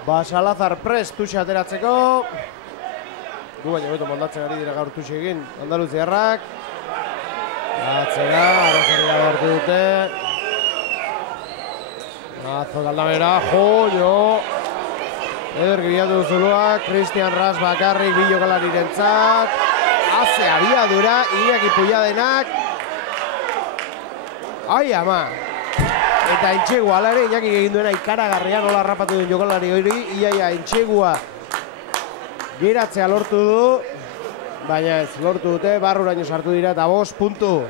Ba, Salazar prest tuxe ateratzeko. Gu baina beto moldatzen ari dira gaur tuxe egin. Andaluziarrak. Atzera, arrazarria behartu dute. Mazo Galdamera, jo. Ederki bilatu duzuluak, Cristian Ras bakarrik bi jokalarirentzat. Haze abiadura, Iñaki Pulladenak. Ai, ama! Eta Entxegua, ala ere, Iñaki egin duena ikaragarria nola harrapatu duen jokalari hori. Iaia, Entxegua geratzea lortu du. Baina ez, lortu dute, barruraino sartu dira eta 5 puntu.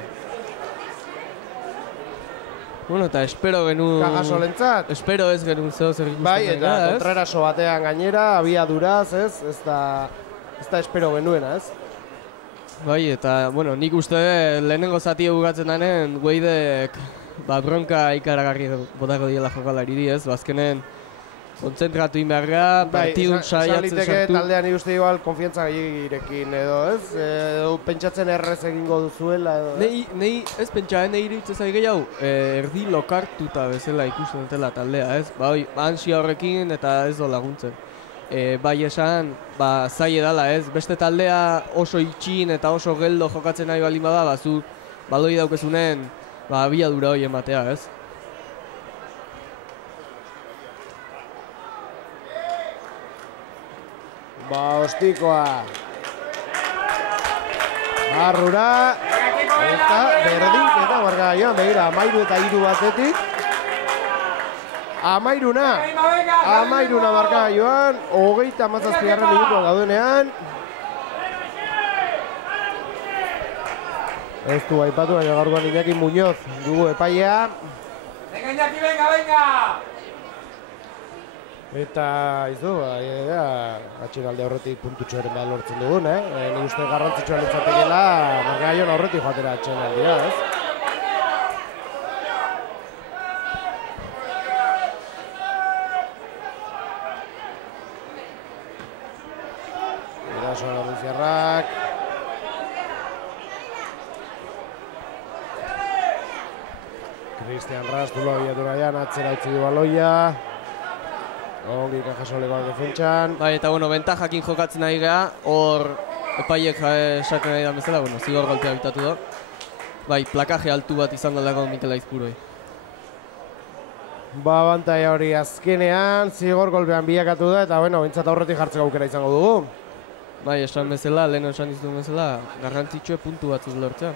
Bueno, eta espero genuen... Kajasolentzat. Espero ez genuen zeo zer ikusten. Bai, eta kontreraso batean gainera, abiaduraz, ez? Ez da espero genuena, ez? Bai, eta, bueno, nik uste lehenengo zatia bukatzen danen, Gueidek bronka ikaragarri botako diela jokalariri, ez? Azkenen kontzentratu inberra, partidun saiatzen sartu. Taldean ikuste igual konfiantza gehiagirekin edo, ez? Pentsatzen errez egingo duzuela edo, ez? Nei ez pentsaren nahi iruditzen zai gehiago, erdi lokartuta bezala ikusten dutela taldea, ez? Bai, ansia horrekin eta ez do laguntzen. Bai esan, zai edala, ez? Beste taldea oso itxin eta oso geldo jokatzen nahi baldin bada, zu baloi daukezunen abiadura hori ematea, ez? Ostikoa. Barrura. Eta berdin, eta marka joan, begira, 13 eta 3 batetik. Amairuna marka joan, 37 minutuan gaudenean. Ez du aipatu, baina gaurkoan Iñaki Muñoz dugu epaia. Venga, Iñaki, venga! Eta, izu, atxinalde horretik puntutxoaren bat lortzen dugun, Nik uste garrantzitsua litzatekeela markagailuan horretik joatera atxinaldea, ez? Erasoan Ordiziarrak. Cristian Ras, dulo abiatu nahian, atzera utzi du baloia. Ongi kajasolekoak defentsan. Bai, eta bueno, bentajakin jokatzen nahi gara, hor epaiek esaten nahi da bezala, bueno, zigor golpea bitatu da. Bai, plakaje altu bat izan dalako Mikel Aizpuroi. Abantaia hori azkenean, zigor golpean bilakatu da, eta bueno, bintzat aurretik jartzeko aukera izango dugu. Bai, esan bezala, lehen esan izan bezala, garrantzitsue puntu batzuz lortzea.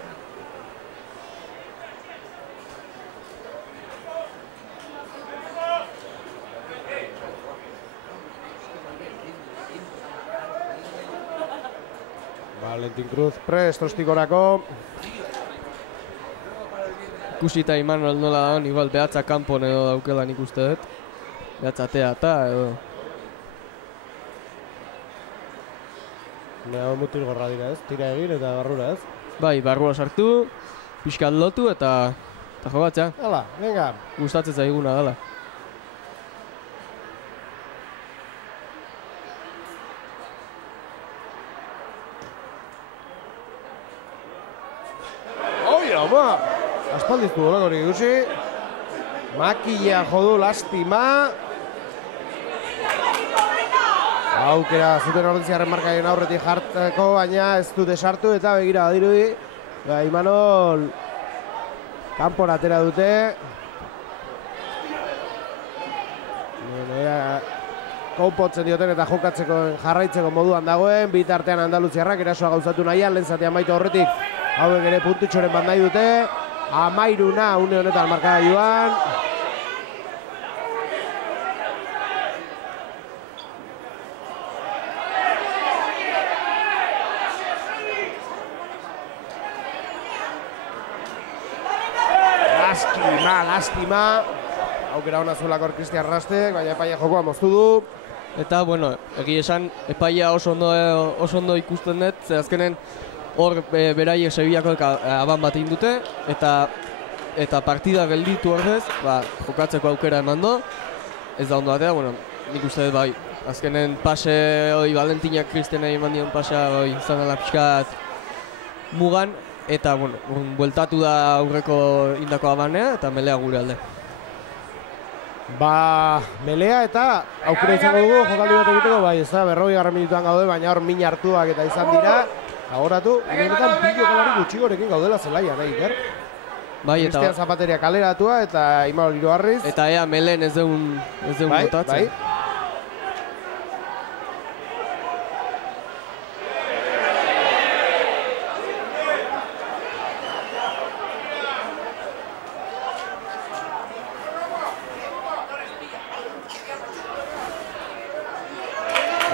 Valentin Cruz prest ostikorako. Ikusita Imanol nola dagoen, igual behatza kanpon edo daukela nik uste dut. Behatza atea eta edo. Nea mutil gorra dira ez, tira egin eta barrura ez. Bai, barrua sartu, pixkat lotu eta jokatzea. Hala, venga. Gustatzen zaiguna dela. Oma! Aspaldiztu golak hori ikusi. Makila jodu lastima. Aukera zuten Ordiziarren markaien aurretik jartzeko, baina ez du desartu eta begira badirudi. Imanol kanpora atera dute. Konpotzen dioten eta jokatzeko jarraitzeko moduan dagoen. Bitartean Andaluziarrak erasoa gauzatu nahian, lehen zatean baitu horretik. Hauek ere puntutxoren bat nahi dute. 13 une honetan markagailuan. Lastima. Aukera hona zuelako Cristian Rastek, baina epaia jokoa moztu du. Eta, bueno, egia esan, epaia oso ondo ikusten dut, ze azkenen hor beraiek Sevillako aban bat egin dute, eta partida gelditu ordez, jokatzeko aukera eman do. Ez da ondo batea, bueno, nik uste dut bai, azkenen pase hori Valentinak Cristianei eman dion pasea hori izan dela pixkat mugan, eta, bueno, bueltatu da aurreko indako abanea, eta melea gure alde. Melea eta aukera izango dugu jokaldi bat egiteko, bai, ez da, 40 minutuan gaude, baina hor min hartuak eta izan dira. Agoratu, honetan bideokalari gutxigorekin gaudela zelaia, nahi, Iker? Bai, eta Cristian Zapateria kaleratua eta Imanol Iroarriz. Eta ea Melen ez deun botatzen.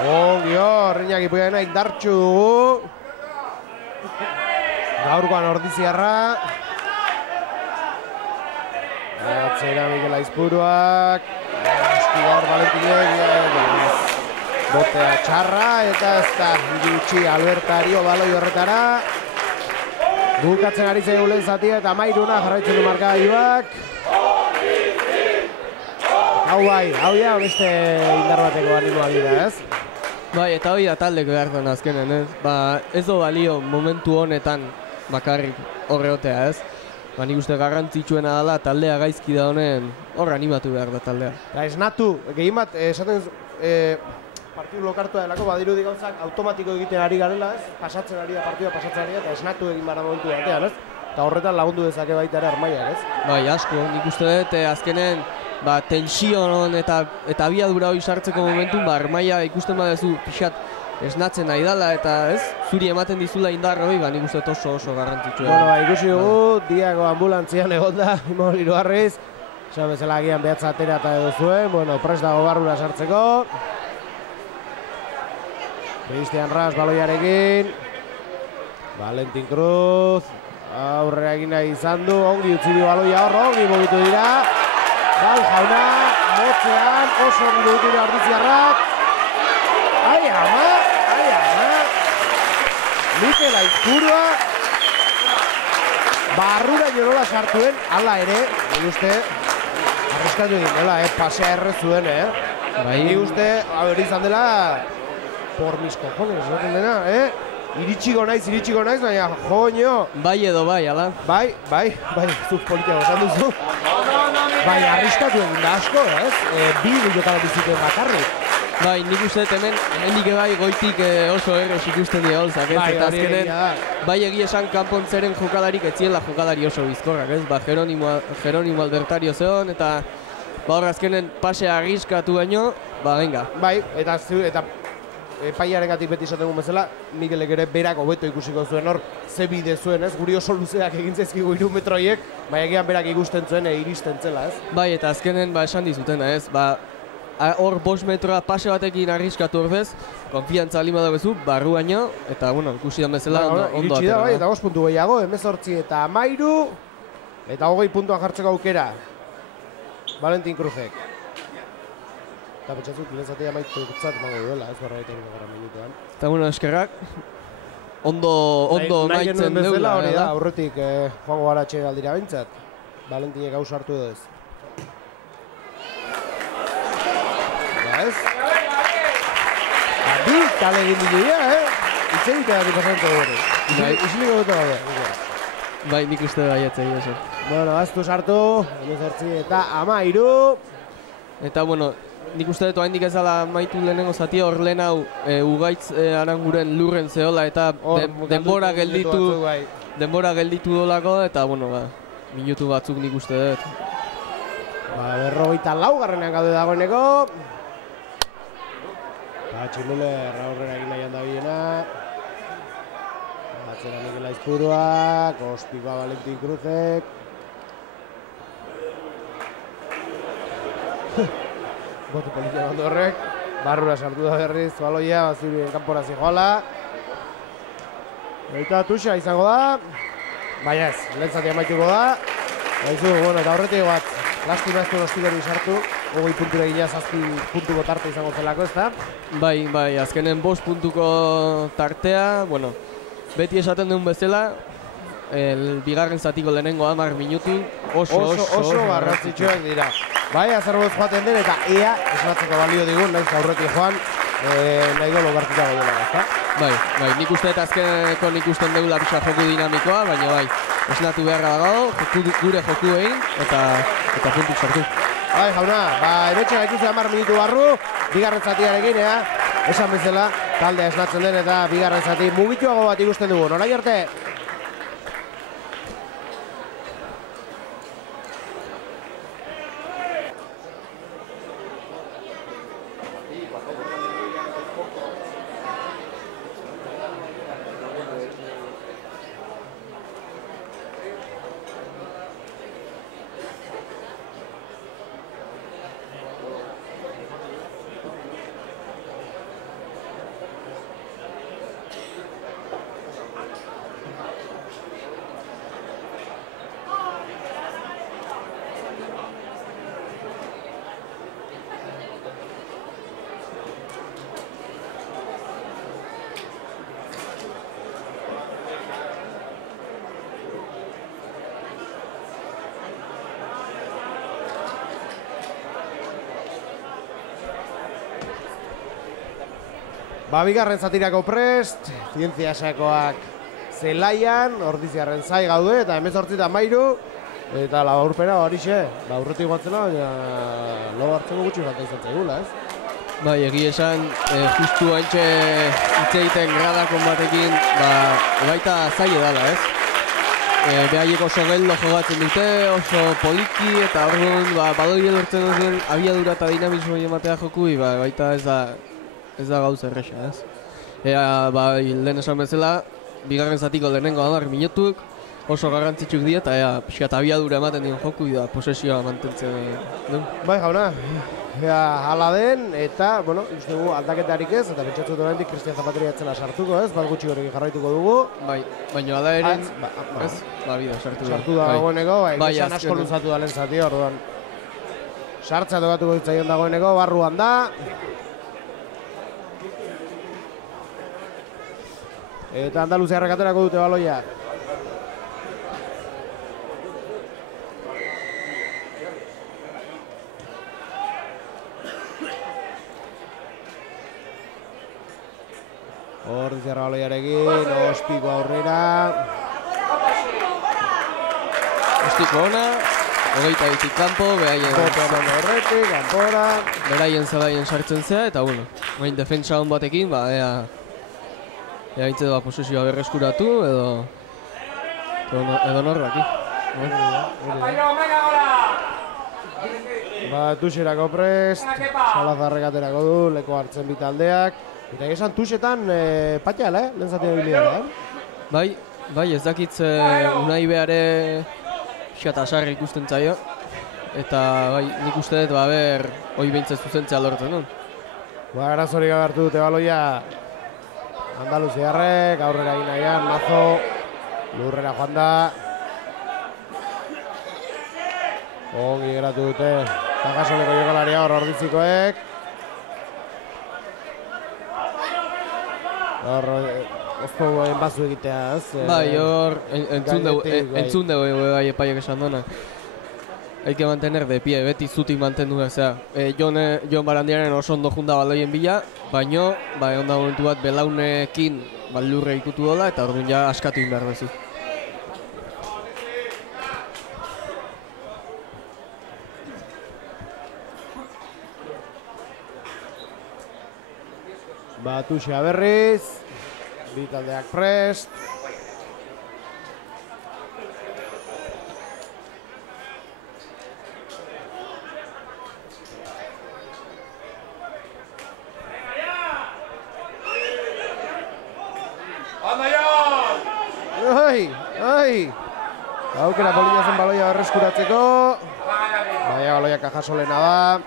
Ongi hor, Iñaki Puiaena indartxu dugu. Gaurkoan Ordiziarra. Atzera Mikel Aizpuruak. Gaur Valentinek. Botea txarra eta ez da gutxi Albertario baloi horretara. Bukatzen ari zaigu lehen zatia eta 13 jarraitzen du markagailuak. Hau ja, beste indar bateko animoa dira, ez? Bai, eta hori da taldeko behar den azkenen, ez? Ez do balio momentu honetan bakarrik horreotea, ez? Nik uste garrantzitsuena dela taldea gaizki da honen hor animatu behar da taldea. Eta esnatu, gehien bat, esaten partidu lokartua delako, badirudi gauzak automatiko egiten ari garela, ez? Pasatzen ari da partidua, eta esnatu egin bara momentu batean, ez? Eta horretan lagundu dezake baita ere armaiak, ez? Bai, asko, nik uste dut azkenen tension eta abiadura hori sartzeko momentun, armaia ikusten badezu pixat esnatzen nahi dela eta ez, zuri ematen dizula indar hori, nik uste dut oso garrantzitsua. Bueno, ikusi dugu, Diago ambulantzian egonda, Imanol Iroarriz. Esan bezala agian behatza atera eta edo zuen, bueno, prest dago barrura sartzeko. Cristian Ras baloiarekin. Valentin Cruz. Aurrera egin nahi izan du, ongi utzi du baloia hor, ongi mugitu dira. Gal jauna, motzean, oso ondo dutira ordiziarrak. Ai ama. Mikel Aizpurua. Barrura nola sartuen, ala ere, nik uste, arriskatu egin dela, pasea errezuen, Bai. Nik uste, hori izan dela, por mis cojones, esaten dena, iritsiko naiz, baina, joño. Bai edo bai, ala? Bai, zuk politiago esan duzu. Bai, arriskatu egin da asko, ez? Bi gilotara bizituen bakarrik. Bai, nik uste hemen bai goitik oso eros ikusten dira holzak, ez? Bai, Eta hori azkenen, egia da. bai egia esan kanpontzeren jokalarik etziela jokalari oso bizkorrak, ez? Ba, Jeronimo Albertario zeon, eta hor azkenen pasea arriskatu baino, ba, venga. Bai, eta epaiarengatik beti esaten gun bezala, Mikelek ere berak hobeto ikusiko zuen hor, ze bide zuen, ez? Guri oso luzeak egin zaizkigu 3 metroiek, bai egian berak ikusten zuen, iristen zela, ez? Bai, eta azkenen, ba, esan dizutena, ez? Ba, hor 5 metroa pase batekin arriskatu ordez, konfiantza alima dagoezu, barruaino, eta, bueno, ikusi dan bezala, ondo iritsi da, bai, eta 5 puntu gehiago, 18 eta 13, eta 20 puntua jartzeko aukera. Valentin Cruzek. Eta pentsatzuk, bilenzatea amaitu dutzat emango duela, ez barraita gara minutuan. Eta, bueno, eskerrak, ondo maitzen deula. Hori da, aurretik joango gara atxe aldira bintzat. Valentinek hau sartu edo ez. Ez? Bi kale egin dira, Itxe egitea dut pasantza dugu. Isiliko dut gabe. Bai, nik uste baiatzea egia esan. Bueno, aztu sartu, 18 eta 13. Eta, bueno, nik uste dut oraindik ez dela amaitu lehenengo zatia, hor lehen hau Ugaitz Aranguren lurren zehola eta denbora gelditu dolako, eta, bueno, ba, minutu batzuk nik uste dut. Ba, 54garrenean gaude dagoeneko. Tximuler aurrera egin nahian da bilena. Atzera Mikel Aizpuruak, Ospikoa Valentin Cruzek. Bote politia bandu horrek. Barrura sartu da berriz, baloia, baziruen kanpora zijoala. Eta tuxa izango da. Baina ez, lehen zati amaituko da. Baizu, bueno, eta horretik bat, lastima ez duen Ospikori sartu. 20 puntura gila 7 puntuko tarte izango zelako, ez da? Bai, azkenen 5 puntuko tartea, bueno, beti esaten duen bezala, bigarren zatiko lehenengo 10 minutu, oso garrantzitsuak dira. Bai, azerboz joaten den eta ea esnatzeko balio digun, nahiz aurretik joan, nahi golo gartita gaiola, ezta? Bai, nik uste eta azkeneko nik usten dugula pixka joku dinamikoa, baina bai, esnatu beharra dago, gure joku egin, eta puntuk sortu. Bai, jauna, emetxe gaituzu 10 minutu barru, bigarren zatiarekin, esan bezala, taldea esnatzen den eta bigarren zati mugituago bat ikusten dugu, norai arte? Bigarren zatirako prest, zientziasakoak zelaian, ordiziarren zai gaude, eta 18 eta 13, eta laburpena horixe, aurretik guatzela, baina lo hartzeko gutxi falta izan zaigula, ez? Bai, egia esan, justu haintxe hitz egiten gradakon batekin, baita zaila dela, ez? Behaiek oso geldo jogatzen dute, oso poliki, eta orduan, badoi edortzen duen abiadura eta dinamismo ematea jokui, baita ez da gauza erresa, ez? Lehen esan bezala, bigarren zatiko lehenengo 10 minutuk, oso garrantzitsuk dira, eta pixkat abiadura ematen dien joku, da posesioa mantentzen du. Bai, jauna, hala den, eta, bueno, uste dugu aldaketarik ez, eta pentsatzen dut oraindik Cristian Zapateri atzela sartuko, ez? Bat gutxi horrekin jarraituko dugu. Bai, baina ala ere, ez? Bida, sartu da. Sartu da dagoeneko, esan asko luzatu da lehen zati, orduan. Sartza tokatuko ditzaion dagoeneko, barruan da. Eta Andaluziarrak aterako dute baloia. Ordiziarra baloiarekin, Ostiko aurrera. Ostiko ona, 22 kanpo, behaien... Horretik, kanpora. Beraien zelaien sartzen zea, eta bueno, gain defentsa hon batekin, ea intze da posesioa berreskuratu, edo norbaki. Tuxerako prest, Salazarrek aterako du, leko hartzen bitaldeak. Eta esan Tuxetan patxal, lehen zatea biliara, Bai, ez dakitz Unai Beare xata sarri ikusten zaio. Eta bai, nik uste dut, hoi behintzen zuzentzea lortzen duen. Arazorik agartu dute baloia Andaluziarrek, aurrera egin nahian, Mazo, lurrera joan da. Ongi geratu dute, Takasoneko jokalaria hor Ordizikoek. Hor, ozko enbazu egitea, ez? Bai, hor, entzun dugu bai epaiak esan dona. Hay que mantener de pie, beti zutik mantendu bezea. Jon Barandiaren oso ondo junda baloien bila, baino, onda momentu bat belaunekin lurre ikutu dola, eta orduan ja askatu inbar duzu. Tuxea berriz, bitaldeak prest. Aukera polina zen baloia berreskuratzeko. Baina baloia Cajasolena da.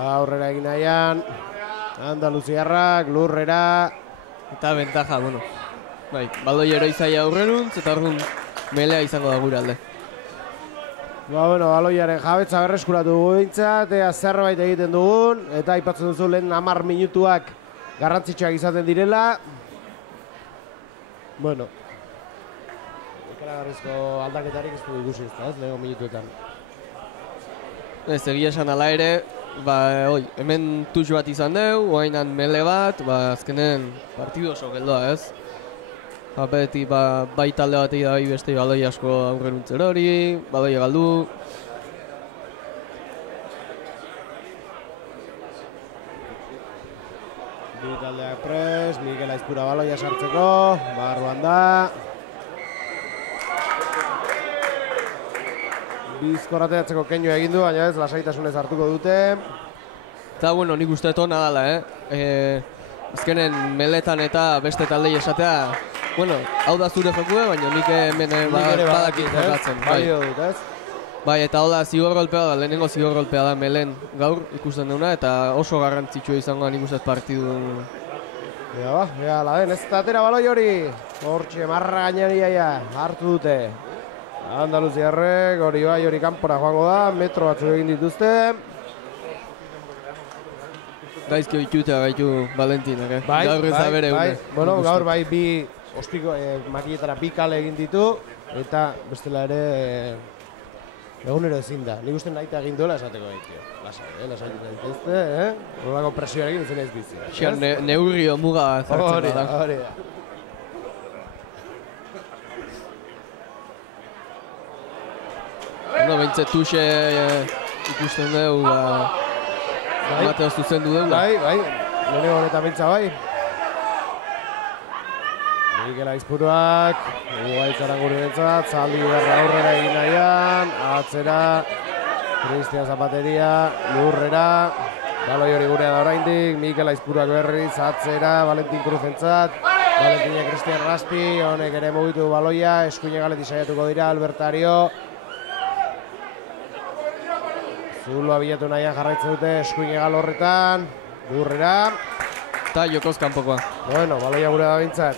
Aurrera egin nahian, Andaluziarrak, lurrera. Eta bentaja, bueno. Bai, baldoi eroizaia aurreruntz, eta orduan melea izango da gure alde. Baloiaren jabetza berreskuratu dugu bintzat, zerbait egiten dugun, eta aipatzen duzu lehen 10 minutuak garrantzitsuak izaten direla. Ikaragarrizko aldaketarik ez du ikusi ez, lehen minutuetan. Ez, egia esan ala ere, hemen tuxu bat izan dugu, oainan mele bat, azkenen partidu oso geldoa ez. Beti bai talde bat da bai beste baloi asko aurreruntzer hori, baloi galdu. Bi taldeak prest, Mikel Aizpura baloia sartzeko, barruan da. Bizkorrateatzeko keinu egin du, baina ez lasaitasunez hartuko dute. Eta bueno, nik uste tona dala, azkenen meletan eta beste taldei esatea, bueno, hau da zure jokue, baina nik hemen badakit jokatzen. Bai, eta hau da zigor golpea da, lehenengo zigor golpea da melen gaur ikusten duna, eta oso garrantzitsua izango da nik uste partidu. Ala den, ez da atera baloi hori, hortxe marra gainariaia hartu dute. Andaluziarrek, hori kanpora joango da, metro batzu egin dituzte. Gaizki oitutea gaitu Valentinak, gaur ez da bere une. Gaur bai bi ostiko makiletara bi kale egin ditu, eta bestela ere egunero ezin da. Nik uste nahi egin duela esateko gaitio. Lasai dituzte, horrelako presioarekin zen ez bizi. Xian, neurrio muga zartzen da. Hori da. Bentset tuxe ikusten dugu, Mateo zuzendu dugu. Bai, lehenengo honetan bentsa bai. Mikel Aizpuruak, Ugaitzaren gure bentsat, Zaldi Bigarra aurrera egin nahian, atzera, Cristian Zapateria, lurrera, baloi hori gurea da oraindik, Mikel Aizpuruak berriz, atzera, Valentin Cruzentzat, Valentina Cristian Raspi, honek ere mugitu baloia, eskuine galeti saiatuko dira, Albertario. Zuloa bilatu nahian jarraitzen dute eskuin egal horretan. Gurrera. Eta jokoz kanpokoa. Bueno, baloia gure da bintzat.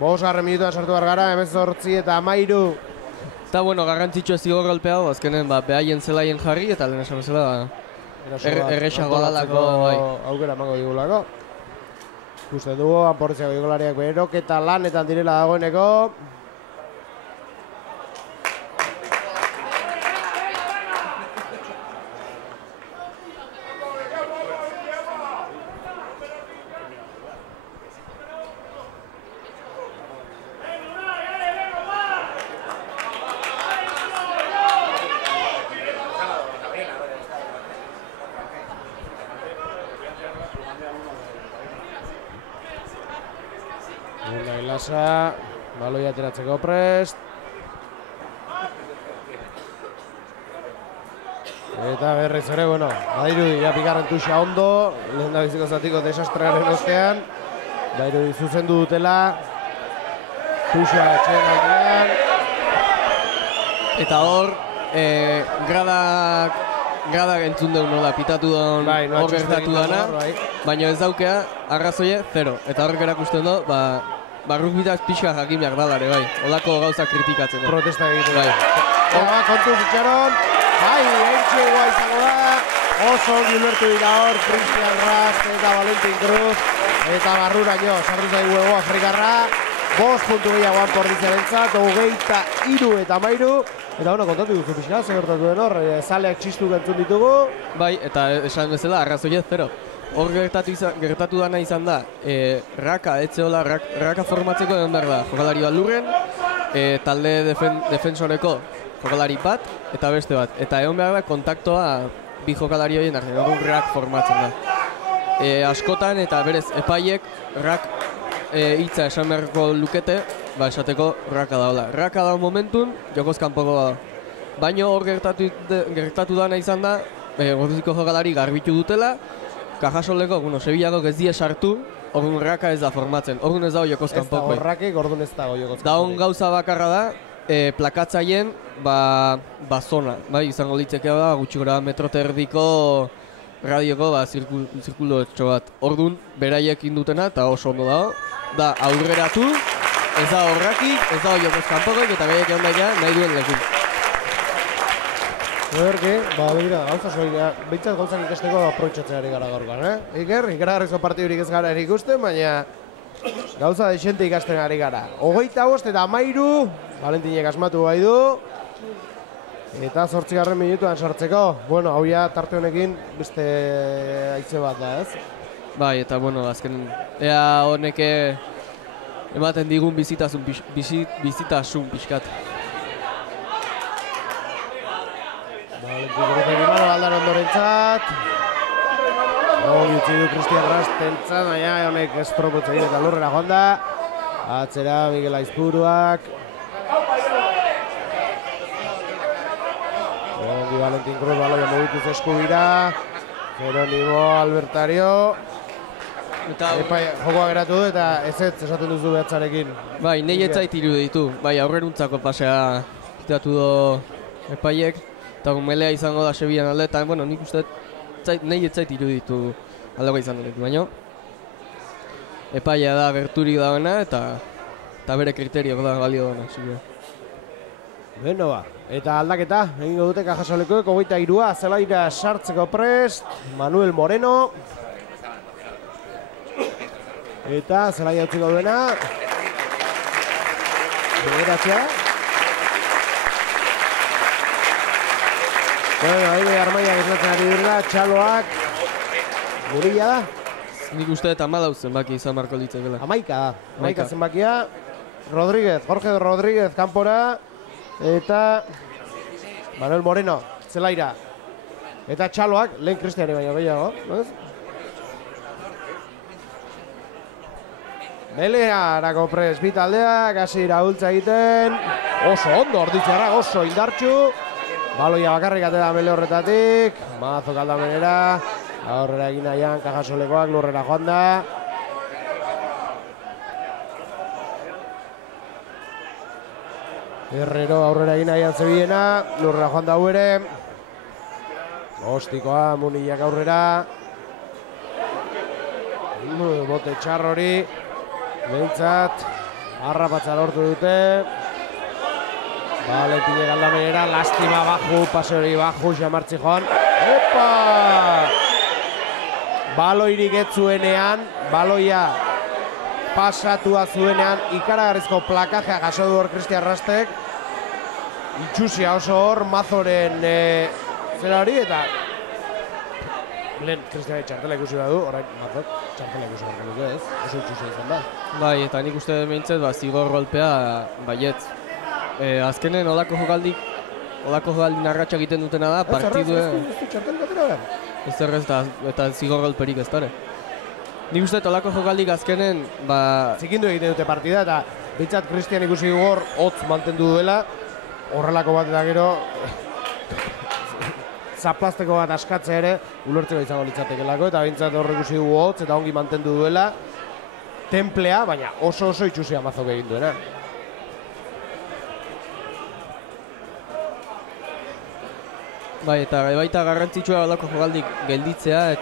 5 minutuan sartu behar gara, 18 eta 13. Eta bueno, garrantzitsua zigor golpe hau, azkenen behaien zelaien jarri eta lehen esan bezala erresago dalako bai. Aukera emango digulako. Ikusten dugu, Anporriziako jogolariak beroketa lanetan direla dagoeneko. Baloia ateratzeko prest. Eta berriz ere, bueno, badirudi, ja bigarren tuxa ondo, lehen da biziko zatiko desastrearen ostean. Badirudi zuzendu dutela. Tuxa atxeen aldean. Eta hor, gradak entzun dugu nola, pitatu duen hor gertatu dana, baina ez daukea, arrazoie, 0. Eta horrek erakusten du, rugbitaz pixka jakimiak dalare, bai. Olako gauza kritikatzen. Protesta egiten. Bai. Kontu zitxaron. Bai, entxegoa izango da. Oso gilertu dira hor, Cristian Rast eta Valentin Cruz. Eta barruraino, sartu zaigu ego Afrikarra. 5 puntu gehiago Anporriziarentzat, 23 eta 13. Eta bueno, kontatu duzu pixka, zer gertatu den hor, zaleak txistu entzun ditugu. Bai, eta esan bezala, arrazoie 0. Hor gertatu dana izan da, raka, etzeola, raka formatzeko egon behar da, jokalari bat lurren, talde defensoreko jokalari bat, eta beste bat. Eta egon behar da, kontaktoa bi jokalari horien artean, hor rak formatzen da. Askotan eta berez epaiek rak hitza esan beharko lukete, esateko raka daola. Raka da momentun, jokoz kanpoko da. Baina hor gertatu dana izan da, gorduziko jokalari garbitu dutela, Kajasoleko, Sevillako ez die sartu, orduan raka ez da formatzen, orduan ez dago jokoz kanpoko. Ez dago rakek, orduan ez dago jokoz kanpoko. Da hon gauza bakarra da, plakatzaien zona, izango litzekea da, gutxi gora metro terdiko radioko zirkulo etxo bat. Orduan, beraiek indutena eta oso ondo dago, da aurreratu, ez dago rakik, ez dago jokoz kanpokoik eta gaiek egon daia nahi duen lekin. Eberke, begira, gauza soia, behintzat gauzak ikasteko aproitxatzen ari gara gaurkoan, Iker, ikaragarrizko partidurik ez gara ikusten, baina gauza desente ikasten ari gara. 25 eta 13, Valentinek asmatu bai du. Eta 8. minutuan sartzeko. Bueno, hau ja tarte honekin beste haitze bat da, ez? Bai, eta bueno, azken, ea honeke ematen digun bizitasun pixkat. Valentin Cruz aldan ondorentzat. Gitzi du Cristian Rastentzat, baina honek ez propotzen eta lurrera joan da. Atzera Miguel Aizpuruak. Valentin Cruz baloia mugituz eskubira. Jeronimo Albertario. Jokoa geratu du eta ez esaten duzu behatzarekin. Bai, nahi etzait iruditu. Bai, aurreruntzako pasea pitatu do epaiek. Eta melea izango da Sevillan alde, eta bueno, nik uste nahi etzait iruditu aldeko izan dut, baina epaia da gerturik dagoena eta bere kriteriok da balio dagoena. Beno ba, eta aldaketa, egingo dute Kajasolekoek, 23 zelaira sartzeko prest, Manuel Moreno. Eta zelaia utziko duena. Bederatzea. Bueno, ahí armaiak eslatzen ari direla, txaloak. Gurila da. Nik uste eta 14 zenbaki izan marko litzekela. 11 da, 11 zenbakia. Jorge Rodríguez kanpora. Eta Manuel Moreno, zelaira. Eta txaloak, lehen Cristiani baina gehiago, no? Belearako prest bitaldeak, hasi iraultza egiten. Oso ondo, orditzarra, oso indartxu. Baloia bakarrik atera mele horretatik. Mazo kaldamenera. Aurrera egin nahian, Kajasolekoak lurrera joan da. Herrero aurrera egin nahian Sevillena. Lurrera joan da ere. Ostikoa, Muniak aurrera. Bote txar hori. Behintzat, harrapatza lortu dute. Valentinek aldamenera, lastima baju, pase hori baju, Xamartzi joan. Opa! Baloirik ez zuenean, baloia pasatua zuenean, ikaragarrizko plakajea jaso du hor Cristian Rastek. Itxusia oso hor, Mazoren zera hori, eta lehen Cristian txartela ikusi badu, orain Mazok txartela ikusi barko dugu ez, oso itxusia izan da. Bai, eta nik uste behintzat, zigor golpea baiet. Azkenen olako jokaldi narratxa egiten dutena da, partidue... Ez du txartel batera behar. Ez errez, eta zigor golperik ez dara. Nik uste olako jokaldik azkenen, zikindu egiten dute partida, eta bintzat Cristian ikusi dugu hor, hotz mantendu duela, horrelako bat eta gero, zaplasteko bat askatzea ere, ulertzeko izango litzatekelako, eta bintzat hor ikusi dugu hotz, eta ongi mantendu duela, templea, baina oso itxusia Mazok egin duena. Bai, eta baita garrantzitsua olako jokaldik gelditzea,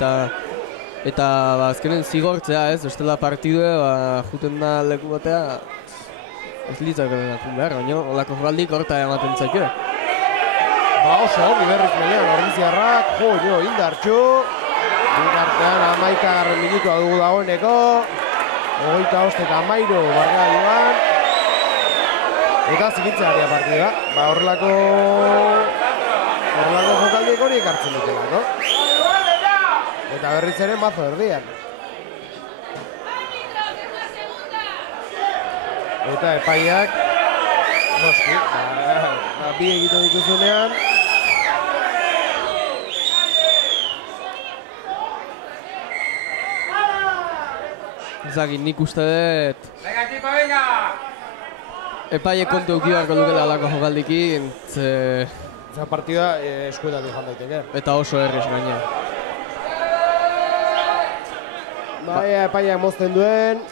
eta azkenen zigortzea, ez? Bestela partidue, juten da leku batea, ez litzak behar, baina olako jokaldik horta ematen zaitue. Oso, Iberriz melean, Ordiziarrak, indartxu. Bitartean 11. minutua dugu dagoeneko. 25 eta 13 barga joan. Eta zikintzea aria partida. Horrelako jokaldiek hori ekartzen dutela, no? Eta berriz ere Mazo erdian. Eta epaiak, noski, bi egiten dituzunean. Zagin, nik uste dut... Venga, equipo, venga! Epaiek kontu eukibarko dukela alako jokaldikin, Eta partida eskuetatik jan daiteke. Eta oso errez gaina. Epaiak mozten duen.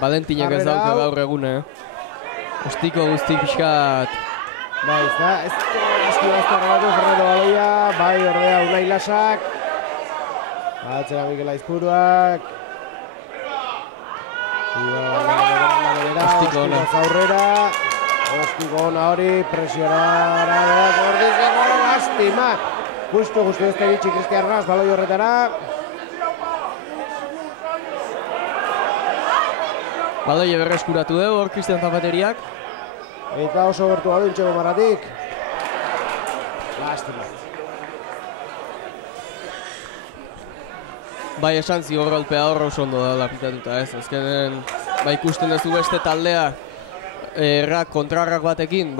Valentinek ez dauke gaur egun, Ostiko guzti pixkat. Bai, ez aski bazterratu Fernando Baloia, bai ordea Unai Lasak. Atzera Mikel Aizpuruak. Ostiko ona. Aurrera. Ostiko ona hori, presionara Ordiziago, lastima. Justo ez da bitxi Cristian Ras, baloi horretara. Baloi berreskuratu dugu hor Cristian Zapateriak. Eta oso bertu badu Intxego Marratik. Lastima. Bai, esan zigor golpea hor oso ondo da lapitatuta ez. Azkenen, ikusten duzu beste taldea kontrarrak batekin,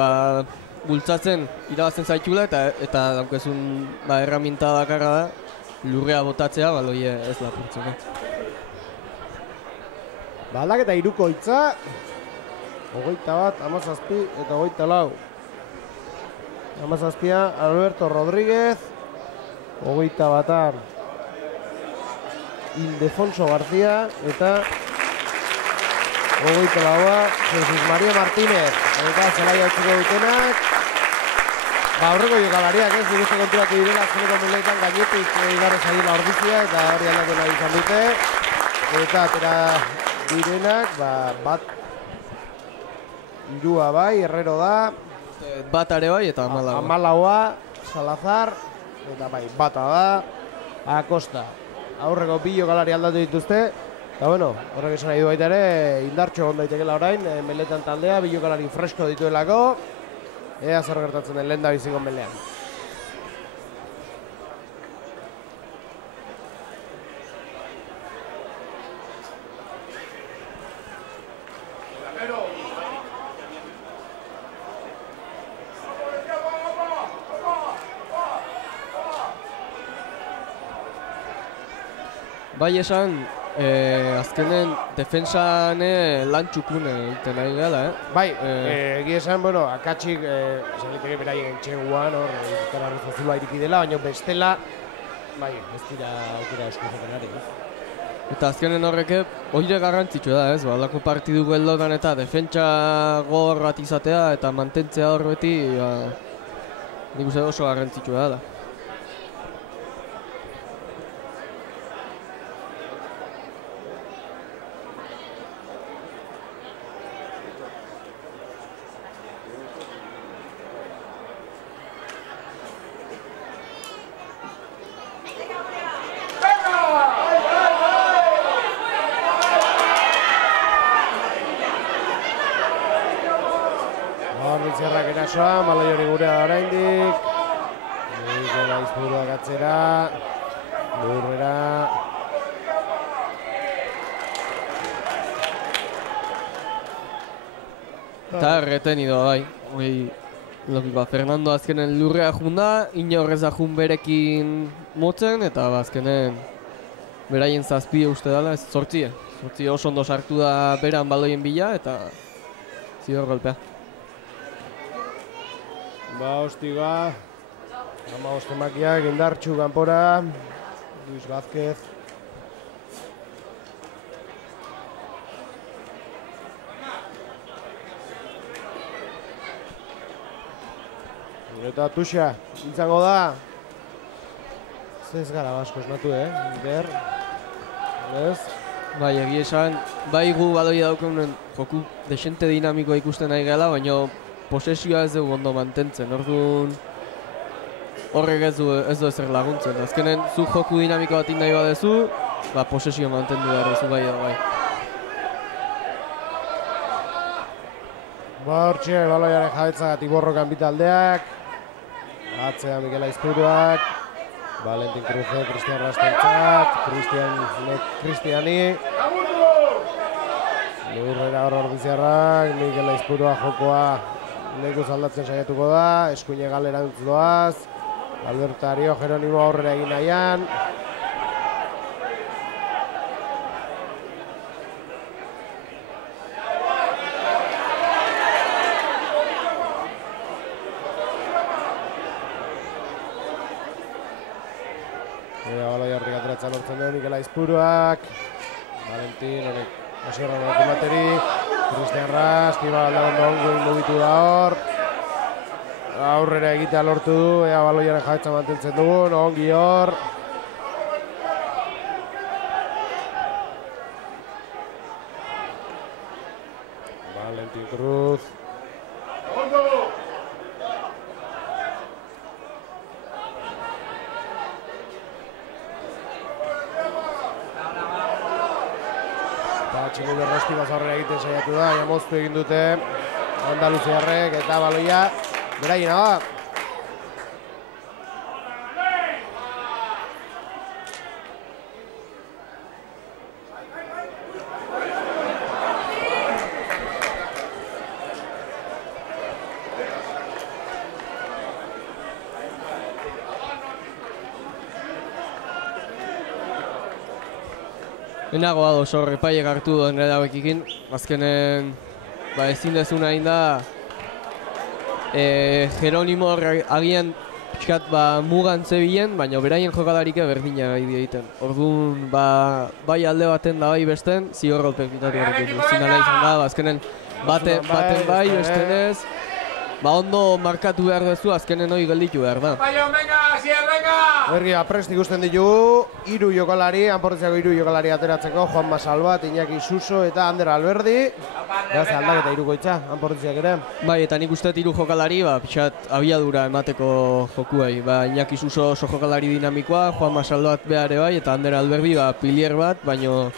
bultzatzen irabazten zaitula eta daukezun erraminta bakarra da lurrea botatzea, baloi ez lapurtzeko. Aldaketa hirukoitza. 21, 17 eta 24. 17a Alberto Rodríguez. 21a Ildefonso García eta 24a Jesus María Martínez. Eta zelaia utziko dutenak. Aurreko jokalariak ez, nik uste konturatu direla azkeneko miletan gainetik igarra zaila Ordizia eta hori aldatu nahi izan dute. Eta atera direnak, bat irua bai, Herrero da. Bat are bai eta Amalaua. Amalaua, Salazar, eta bai, bata da. Acosta, aurreko bi jokalari aldatu dituzte. Eta bueno, horrek esan nahi du baita ere, indartxo egon daitekela orain, meletan taldea, bi jokalari fresko dituelako. Ea zer gertatzen den lehen da biziko melean. Bai esan, azkenen defensan lan txukune egiten nahi gala, Bai, egia esan, bueno, akatsik, zaliteke beraien txeguan, hor, ikara rezazula iriki dela, baina bestela, bai, ez dira aukera esku zaten ari, Eta azkenen horreke, oire garrantzitsua da, ez? Balako partidu geldotan eta defentsa gogor bat izatea eta mantentzea hor beti, nik uste oso garrantzitsua da. Ordizierrak erasoa, baloi hori gurea da oraindik. Mikel Aizpuruak atzera. Lurrera. Eta retenido bai. Logikoa, Fernando azkenen lurrea junda, inorrez jun berekin motzen, eta azkenen beraien zazpide uste dela, ez zortzie. Zortzie oso ondo sartu da beran baloien bila, eta zidor golpea. Hostiga, ama ostemakiak, indartxu kanpora, Luis Vázquez. Eta Tuxa, izango da. Ez gara basko esnatu, Iker. Ez? Bai, egia esan, bai gu baloi daukagunen joku desente dinamikoa ikusten nahi gela, baina posesioa ez dugu ondo mantentzen. Orduan horrek ez du ezer laguntzen. Azkenen, zu joku dinamiko bat nahi badezu, posesioa mantendu behar duzu bai da bai. Hortxe, baloiaren jabetzagatik borrokan bitaldeak. Atzea Mikel Aizpuruak. Valentin Cruze, Cristian Rastentzat. Cristiani. Lurrera hor Ordizierrak. Mikel Aizpuruak jokoa lekuz aldatzen saiatuko da. Eskuine galerantz doaz. Albertario Jeronimo aurrera egin nahian. Baloi hortik ateratzen lortzen duen Mikel Aizpuruak. Valentin, honek hasierra horretu materi. Cristian Rast, Iba Aldagondo ongo mugitu da hor. Aurrera egitea lortu du, ea baloiaren jabetza mantentzen dugun, ongi hor. Valentin Cruz. Txingu berrostibaz aurrera egiten saiatu da, moztu egin dute Andaluziarrek eta baloia beraiena da. Enago ados hor epaiek hartu duen erabakiekin, azkenen ezin dezuna hain da Jeronimo agian pixkat mugan zebilen, baina beraien jokalarik berdina egiten. Orduan bai alde baten da bai besten, zigor golpek bitatu horrekin. Ezin dala izan da, azkenen baten bai, bestenez, ondo markatu behar duzu, azkenen hori gelditu behar da. Berria prest ikusten ditugu, 3 jokalari, Anportziako 3 jokalari ateratzeko, Juanma Salvat, Iñaki Suso eta Ander Alberdi. Beraz, aldaketa 3koitza, Anportziak ere. Bai, eta nik uste 3 jokalari, pixat abiadura emateko jokuei. Iñaki Suso oso jokalari dinamikoa, Juanma Salvat behar bai, eta Ander Alberdi pilier bat, baina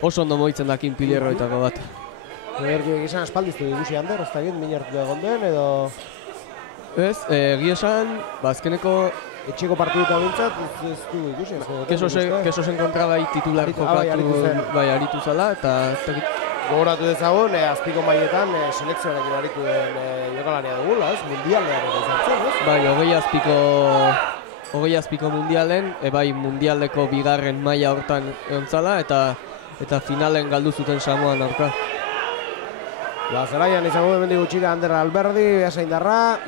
oso ondo moitzen dakin pilierroetako bat. Berriak izan aspaldiztu ikusi Ander, ez da egin, minertu egon den, edo... Ez, egia esan, azkeneko etxeko partiduta bintzat, ez du ikusi. Kesosen kontra bai titular jokatu aritu zala, eta... Gogoratu dezagun, azpiko maietan selekzioarekin aritu den jokalania dugula, ez? Mundialean ere izan ez? Bai, 20 mundialen, bai mundialdeko bigarren maila hortan egon zala, eta finalen galdu zuten Samoan aurka. Zelaian izango hemendik gutxira Ander Alberdi, behasaindarra.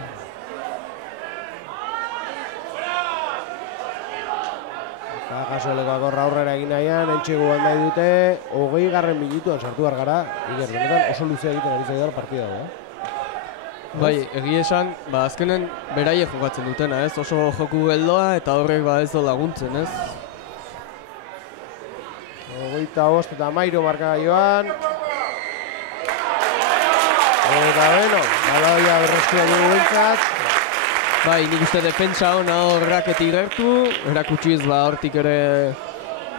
Eta jasoelekoak horra aurrera egin nahian, entxegu nahi dute, 20. minutuan sartu behar gara. Iker, benetan oso luzea egiten ari zaidar partida da. Bai, egia esan, azkenen beraiek jokatzen dutena, ez? Oso joku geldoa eta horrek ez do laguntzen, ez? 25 eta 13 markagailuan. Eta beno, baloia berreskia dugu bintzat. Bai, nik uste defentsa hona hor raketik gertu, erakutsiz hortik ere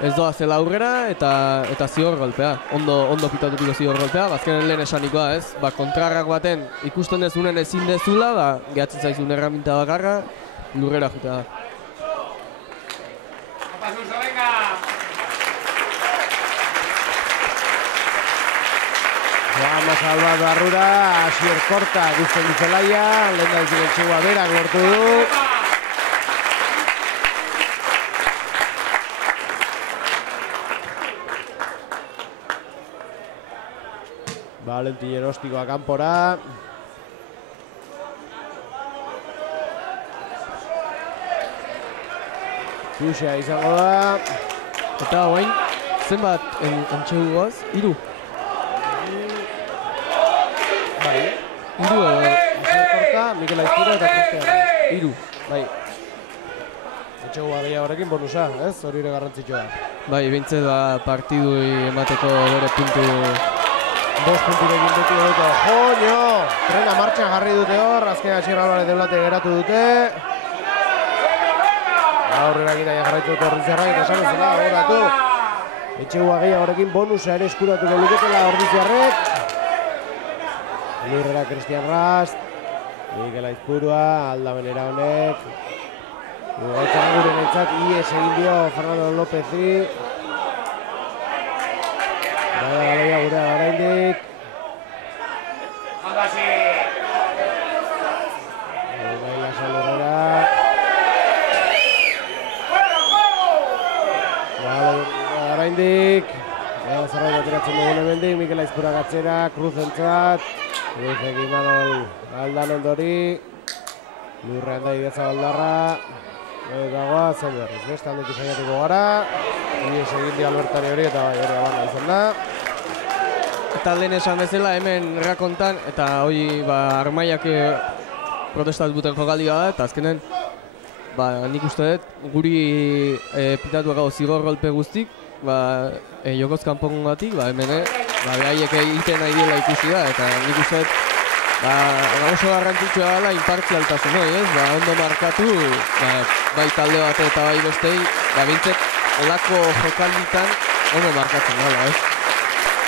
ez doa zela aurrera eta zigor golpea. Ondo pitatuko zigor golpea, azkenen lehen esanikoa, ez? Ba, kontrarrak baten ikusten dezunen ezin dezula, ba, gehatzen zaizun erraminta bakarra, lurrera jutea da. Pasuso, venga! Joan Salvat barrura, Asier Korta guztien du zelaia, lehen da iziren txegua berak lortu du. Valentin Erostikoa kanpora. Tuxea izango da. Eta hoain, zenbat entxegu goaz? 3. Bai. 3 edo. Asier Korta, Mikel Aizpura eta Cristian. 3. Bai. Entxegua gehiagorekin bonusa, ez? Hori ere garrantzitsua. Bai, bintzet ba, partidui emateko bere puntu. 2 punturekin beti hobeto. Joño! Trena martxan jarri dute hor, azken Asier Alvarez deulate geratu dute. Aurrera gita jarraitu dute Ordiziarrak eta esan bezala agoratu. Etxegua gehiagorekin bonusa ere eskuratuko luketela Ordiziarrek. Lurrera Cristian Rast. Mikel Aizpurua, aldamenera honek. Gaitzaren gure nahitzat ies egin dio Fernando Lópezi. Bada galoia gure agaraindik. Ondasi! Gaila salurrera. Agaraindik. Bada zerbait ateratzen dugun hemendik. Mikel Aizpura gatzera, Cruzentzat. Cruzek Imanol aldan ondori. Lurrean da igetza baldarra. Dagoa, zen berriz, beste aldetik saiatuko gara. Ies egin di Albertari hori eta bai hori abana izan da. Eta lehen esan bezala hemen rakontan, eta hori ba, Armaiak protestatu duten jokaldia da, eta azkenen ba, nik uste dut guri pitatuak hau zigor golpe guztik, ba, jokoz kanpongatik, ba, hemen ba, behaiek egiten nahi dela ikusi da, eta nik uste dut ba, oso garrantzitsua dela inpartzialtasun hori, ez? Ba, ondo markatu, ba, bai talde bat eta bai bestei, ba, bintzek olako jokalditan ondo markatzen dela, ez?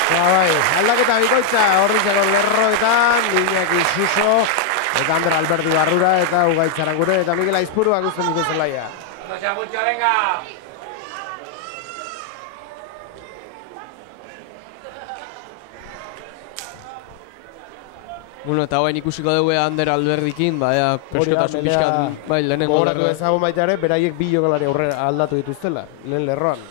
Ba, bai, aldaketa bikoitza Ordiziako lerroetan, Iñaki Suso, eta Ander Alberdi barrura, eta Ugaitz Arangure, eta Mikel Aizpurua guztien dute zelaia. No sea mucho, venga! Bueno, eta hauen ikusiko dugu Ander Alberdikin, ba, preskotasun pixkan, bai, lehenengo gogoratu lerroa. ezagun baita ere, beraiek bi jokalari aurrera aldatu dituztela, lehen lerroan.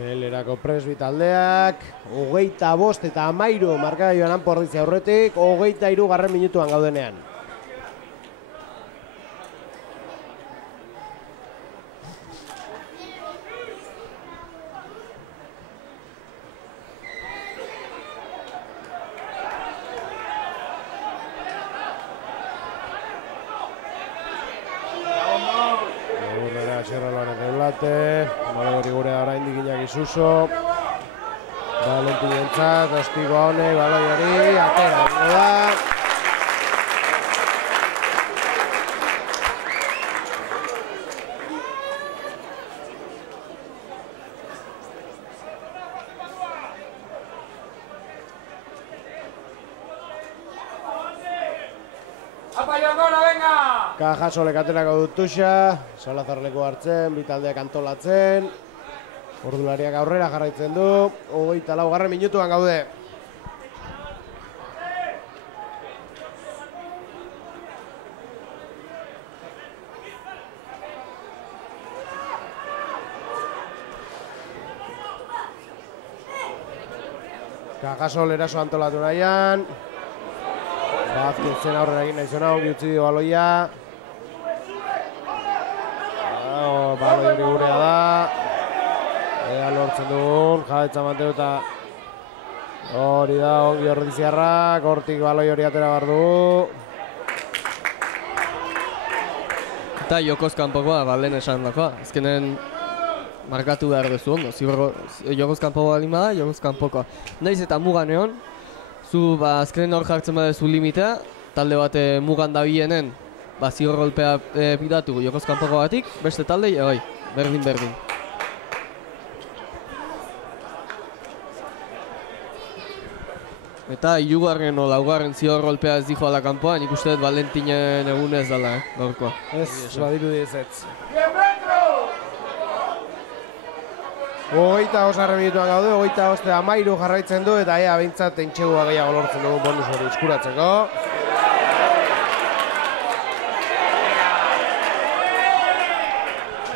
Melerako Presbi taldeak, 25 eta 13 markagailuan han Ordizi aurretik, 23. minutuan gaudenean. Bale hori gure oraindik Iñaki Suso. Valentin entzat, Ostigo honek, baloi hori, atera da. ¡Apa, Jokona, venga! Kajasolek aterako dut Tuxa, Salazar leku hartzen, bitaldeak antolatzen. Ordulariak aurrera jarraitzen du, 24. minutuan gaude. Kajasol eraso antolatu nahian. Bazkitzen aurrera egin nahi zona, ongi utzi dio baloia. Baloi hori gurea da. Ea lortzen dugun, jabetza manteu eta hori da, ongi Ordiziarrak, hortik baloi hori atera behar dugu. Eta jokoz kanpokoa, ba, lehen esan dakoa. Azkenen markatu behar duzu ondo, jogoz kanpo balin bada, jogoz kanpokoa. Naiz eta mugan egon, zu azkenen hor jartzen badezu limitea, talde bat mugan dabienen, zigor golpea pitatu jogoz kanpoko batik, beste taldei, berdin. Eta hirugarren o laugarren zigor golpea ez dijo ala kanpoa, nik uste dut Valentinen egunez dela, gaurkoa. Ez, badiru ez. 28 minutuan gaude, 28 jarraitzen du, eta ea bintzat entxegua gehiago lortzen dugu bonus hori eskuratzeko.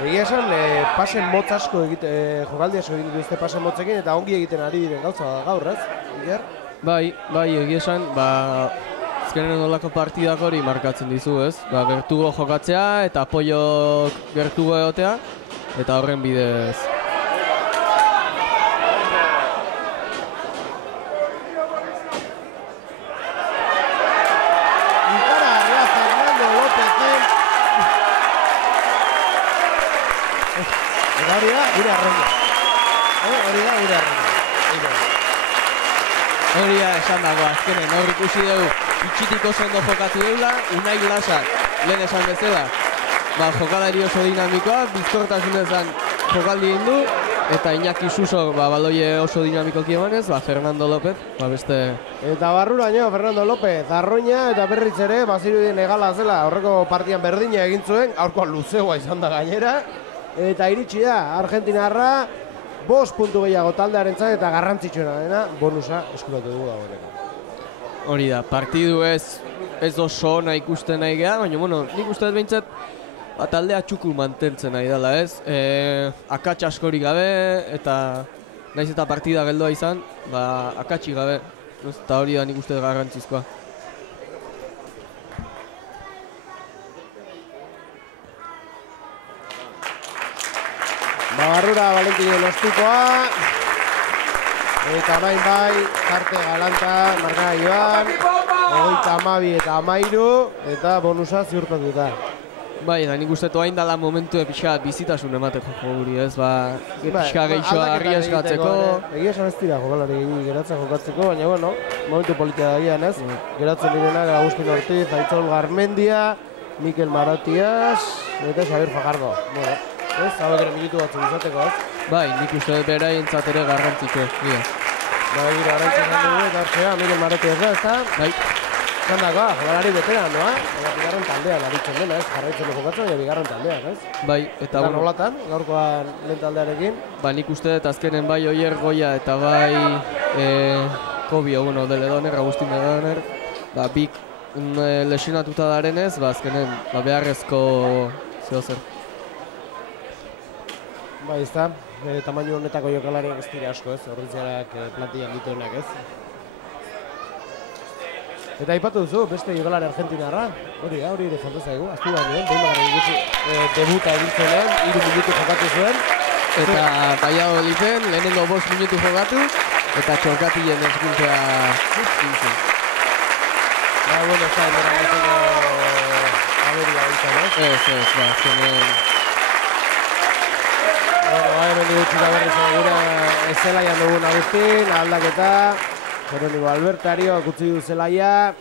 Egia esan, pasen motz asko jokaldi asko egin dituzte pasen motzekin, eta ongi egiten ari diren gauza gaur, ez? Iker? Bai, egia esan, azkenen olako partidak hori markatzen dizu, ez? Gertugo jokatzea eta apoio gertugo egotea, eta horren bidez. Hori da esan dago azkenen, hor ikusi dugu itxitik oso ondo jokatu deula, Unai Lasak lehen esan bezala. Jokalari oso dinamikoa, bizkortasunezan jokaldi egin du, eta Iñaki Suso baloie oso dinamikoki emanez, Fernando López, beste... Eta barruraino Fernando López, Arroina eta berriz ere, bazirudien egala zela, horreko partian berdina egin zuen, aurkoan luzegoa izan da gainera, eta iritsi da, Argentinarra, 5 puntu gehiago taldearentzat eta garrantzitsuena dena bonusa eskuratu dugu dagoeneko. Hori da, partidu ez oso ona ikusten nahi geha, baina nik uste dut behintzat taldea txukun mantentzen nahi dela, ez? Akats askorik gabe eta nahiz eta partida geldoa izan, akatsi gabe, eta hori da nik uste dut garrantzizkoa. Barrura Valentinen ostikoa, eta bai, Karte Galanta, marka Iban, 32 eta 13, eta bonusa ziurtatuta. Bai, eta nik uste hain dela momentu pixka bizitasun emateko guri, ez? Pixka gehixoa harri eskatzeko. Egia esan ez dira jokalari geratzen jokatzeko, baina momentu politia dagian, ez? Geratzen direnak Agustin Ortiz, Aitzol Garmendia, Mikel Maratias, eta Xabier Fajardo. Ez, hauek ere minutu batzu izateko, ez? Bai, nik uste dut beraientzat ere garrantzitsu. Bai, gira, araitzen dugu, eta hortzea, Mikel Maratias da, ezta? Bai. Zandakoa, jokalari beteran, noa? Bigarren taldean aritzen dena, ez? Jarraitzen du jokatzen, baina bigarren taldean, ez? Bai, eta nolatan, gaurkoan lehen taldearekin? Nik uste dut azkenen bai Oier Goia eta bai Kobio, de Ledoner, Agustin Ledoner, bik lesionatuta darenez, azkenen beharrezko zehozer. Bai, ez da, tamainu honetako jokalariak ez dira asko, ez? Horritzearak plantillan dituenak, ez? Eta aipatu duzu, beste jokalari argentinarra, hori ere falta zaigu, aztu baino, debuta egintzenean, 3 minutu jokatu zuen. Eta Valladoliden, lehenengo 5 minutu jokatu, eta txorkatien eskuntzea zintzen. Bueno, ez da, enbera aberia egiten, ez? Ez, azkenen... Hemen digutxita berriz gure zelaian dugun Agustin, aldaketa, Jeronimo Albertario kutsi du zelaia,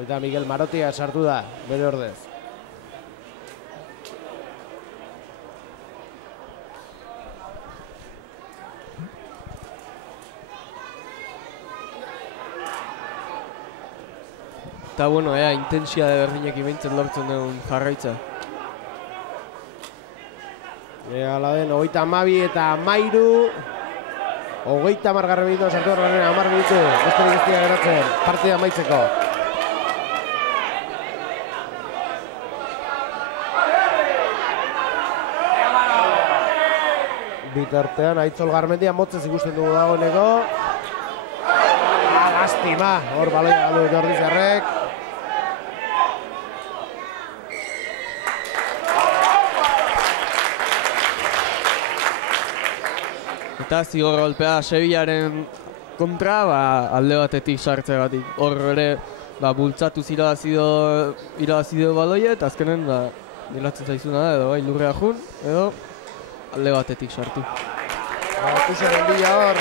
eta Miguel Marotia sartu da, bere ordez. Eta intensia de berdinek imentzen lortzen dugun jarraitza. Hala den, 32 eta 13, 30 minutu sartu horren 10 minutu, besterik ez dira geratzen, partida amaitzeko. Bitartean, Aitzol Garmendia motzez ikusten dugu dagoeneko. Lastima, hor baloia galdu Jordi Zerrek. Eta zigor golpea Sevillaren kontra, alde batetik sartzeagatik. Hor ere, bultzatu irabazido baloia, eta azkenen, nilatzen zaizuna da, edo lurrea jun, edo alde batetik sartu. Tuxaren bila hor,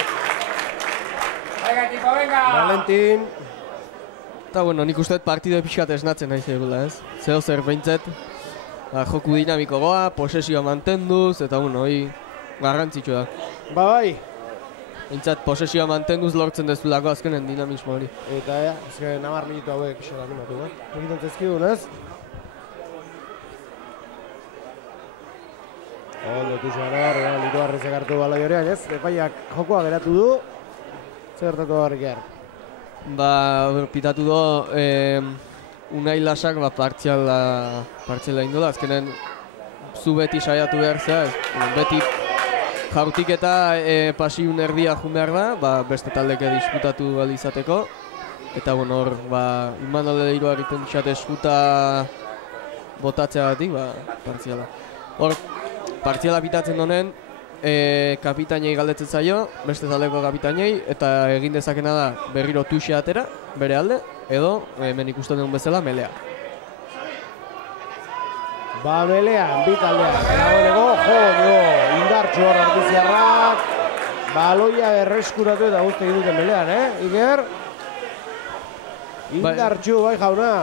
Venga, equipo, venga. Valentin. Eta bueno, nik uste partide pixkat esnatzen nahi zegula, ez? Zeo zer behintzet, joku dinamiko goa, posesioa mantenduz, eta bueno, hori garrantzitsu da. Bai. Behintzat posesioa mantenduz lortzen dezulako azkenen dinamismo hori. Eta azken 10 minutu hauek pixat animatu, egiten zezkidun, ez? Ondo Tuxan hor, litu harrezek hartu balai horrean, ez? Epaiak jokoa geratu du. Zer gertatu horrekiar? Pitatu do, Unai Lasak partziala indola, azkenen zu beti saiatu behar zea, beti jautik eta pasiun erdia jun behar da, beste taldeke disputatu ahal izateko. Eta bueno, hor, Imanol Leiroa egiten txate eskuta botatzeagatik, partziala. Hor, partziala pitatzen donen, kapitainei galdetzen zaio, beste taldeko kapitainei, eta egin dezakena da berriro Tuxe atera, bere alde, edo, hemen ikusten duen bezala, Melea. Melean, bi taldeak, dagoeneko, indartxo hor artiziarrak, baloia berreskuratu eta guzti egin duten Melean, Iker? Indartxo, bai jauna.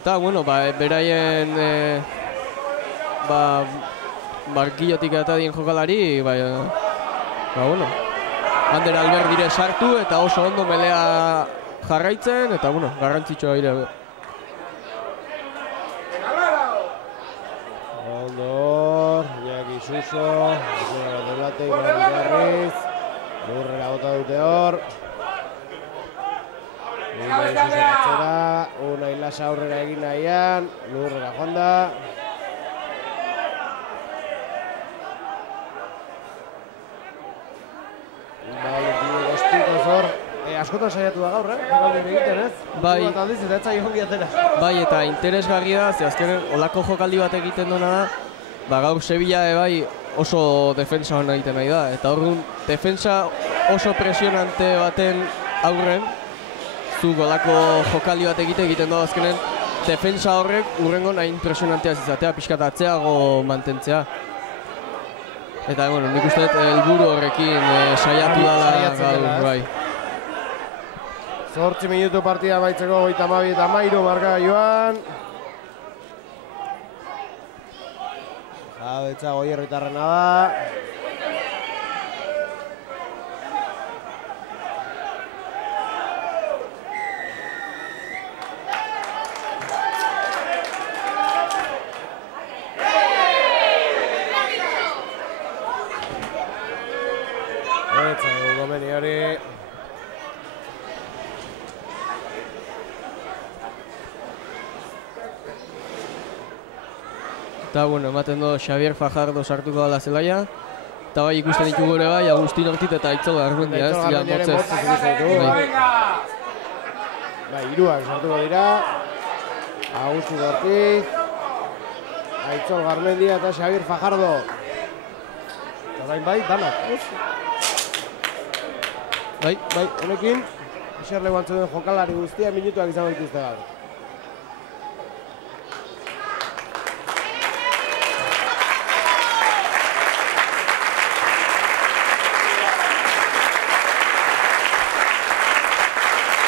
Eta, bueno, beraien, barkillotik eta dien jokalari, bueno, Ander Alberdire sartu eta oso ondo Melea jarraitzen, eta, bueno, garrantzitsua ere. Ondo, Iñaki Suso, Delate, Iñaki Garriz, lurrera bota dute hor. Iñaki Suso atzera, Unai Lasa aurrera egin nahian, lurrera joan da. Askotan saiatu da gaur, egiten, ez? Bai. Bat aldiz, eta etzai hongi atera. Bai, eta interesgarria da, ze azkenen olako jokaldi bat egiten duna da, gaur Sevilla oso defensa hona egiten nahi da. Eta horren, defensa oso presionante baten aurren, zu olako jokaldi bat egiten da azkenen, defensa horrek urrengo nahi impresionantea izatea, pixkat atzeago mantentzea. Eta, bueno, nik uste helburu horrekin saiatu dala gaur, bai. 8 minutu partida baitzeko 32 eta 13 marka joan. Jabetza Goierritarrena da. Etza gomeni hori. Eta, bueno, ematen do Xavier Fajardo sartuko dala zelaia. Eta bai ikusten ditugu ere bai, Agustin Ortiz eta Aitzol Garmendia, ez? Ja, motzez. Bai, hiruak sartuko dira. Agustin Ortiz, Aitzol Garmendia eta Xavier Fajardo. Eta bai, danak. Bai, honekin, eserle guantzen duen jokalari guztia minutuak izango dituzte gaur.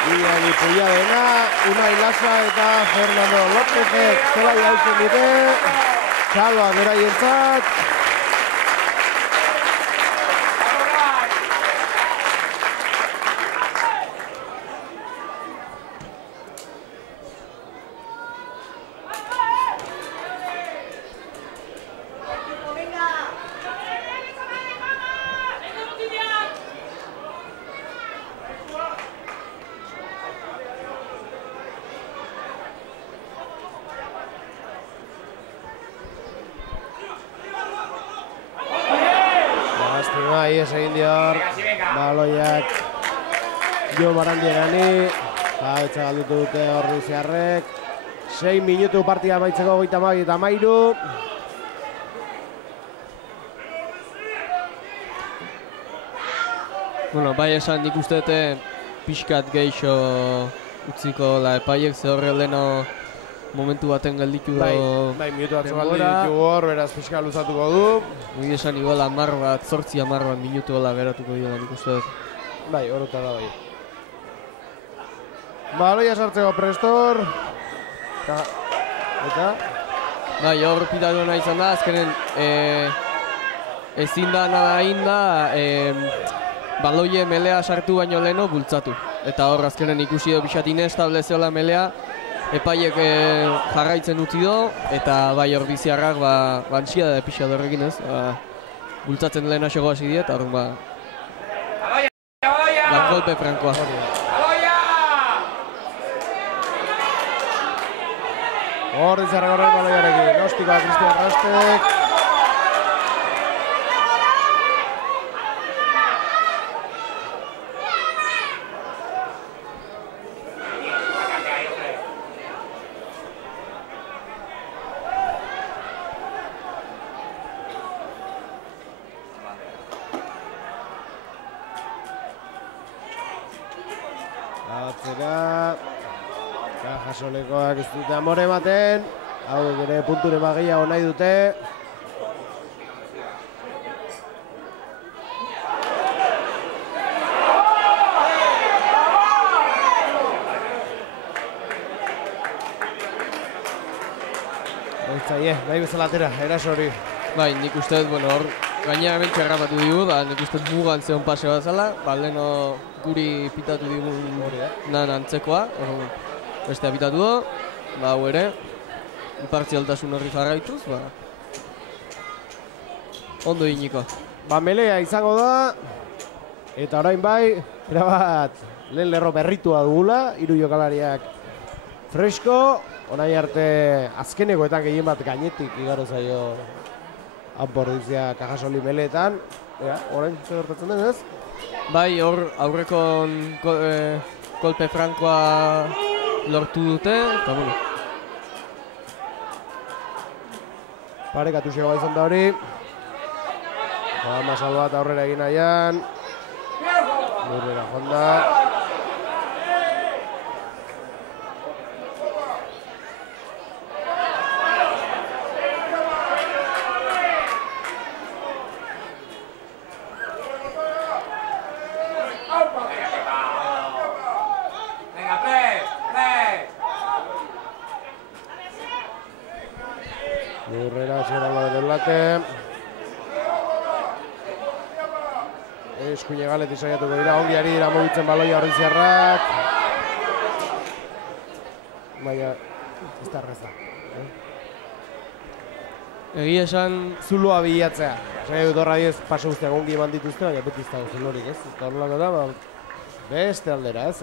Iñaki Puyadena, Unai Lasa eta Fernando Lópezek zela irauten dute. Txaloa beraientzat. Ies egin dior, baloiak Jo Marandierani, jabetza galdutu dute Ordiziarrek. 6 minutu partida baitzeko 32 eta 13. Bueno, bai esan nik uste pixkat geixo utziko la epaiek, ze horre leno momentu baten gelditu Bai, da minutu batzu galdi denbora. ditugu hor, beraz pixka luzatuko du. Ui esan igual 10 bat, 10 bat minutu hola geratuko dira nik uste dut. Bai, horretan da bai. Baloia sartzeko Prestor. Eta? Bai, hor pitatu nahi izan da, azkenen ezin da nada egin da baloie melea sartu baino leheno bultzatu. Eta hor azkenen ikusi do pixat inestableziola melea, epaiek jarraitzen utzi do, eta bai hor biziarrak bantxia da pixa horrekin ez, bultzatzen lehena xego hasi diet, hor golpe frankoa. Hor dizarra gorren baloiarekin, ostikoa Cristian Rastek. Atzera, Cajasolekoak ez dute amore ematen, hauek ere punture gehiago nahi dute. Oitzaie, nahi bezala atera, eraso hori. Bai, nik uste dut, bueno, hor gainera bentsa errapatu digu, nik uste dut mugan zeon pase bat zela, leheno guri pitatu digun nan antzekoa, bestea pitatu do, hau ere, impartzialtasun horri jarraituz, ondo iniko. Melea izango da, eta orain bai, erabat, lehen lerro berritua dugula, 3 jokalariak fresko, orain arte azkenekoetan gehien bat gainetik igaro zaio Anpordizia Cajasoli meleetan. Orain zer gertatzen den ez? Bai, hor aurreko kolpe frankoa lortu dute, eta bueno. Parekatu xego izan da hori. Masal bat aurrera egin nahian. Lurrera jonda. Lurrera zeralba delate. Eskuine galeti saiatuko dira, ongi ari dira mugitzen baloia Ordiziarrak. Baina, ez da erreza. Egia esan... Zulua bilatzea. Zai dut horra diez paso guztiak ongi eman dituzte, baina beti ez dago zulorik, ez? Eta horrelako da, beste aldera, ez?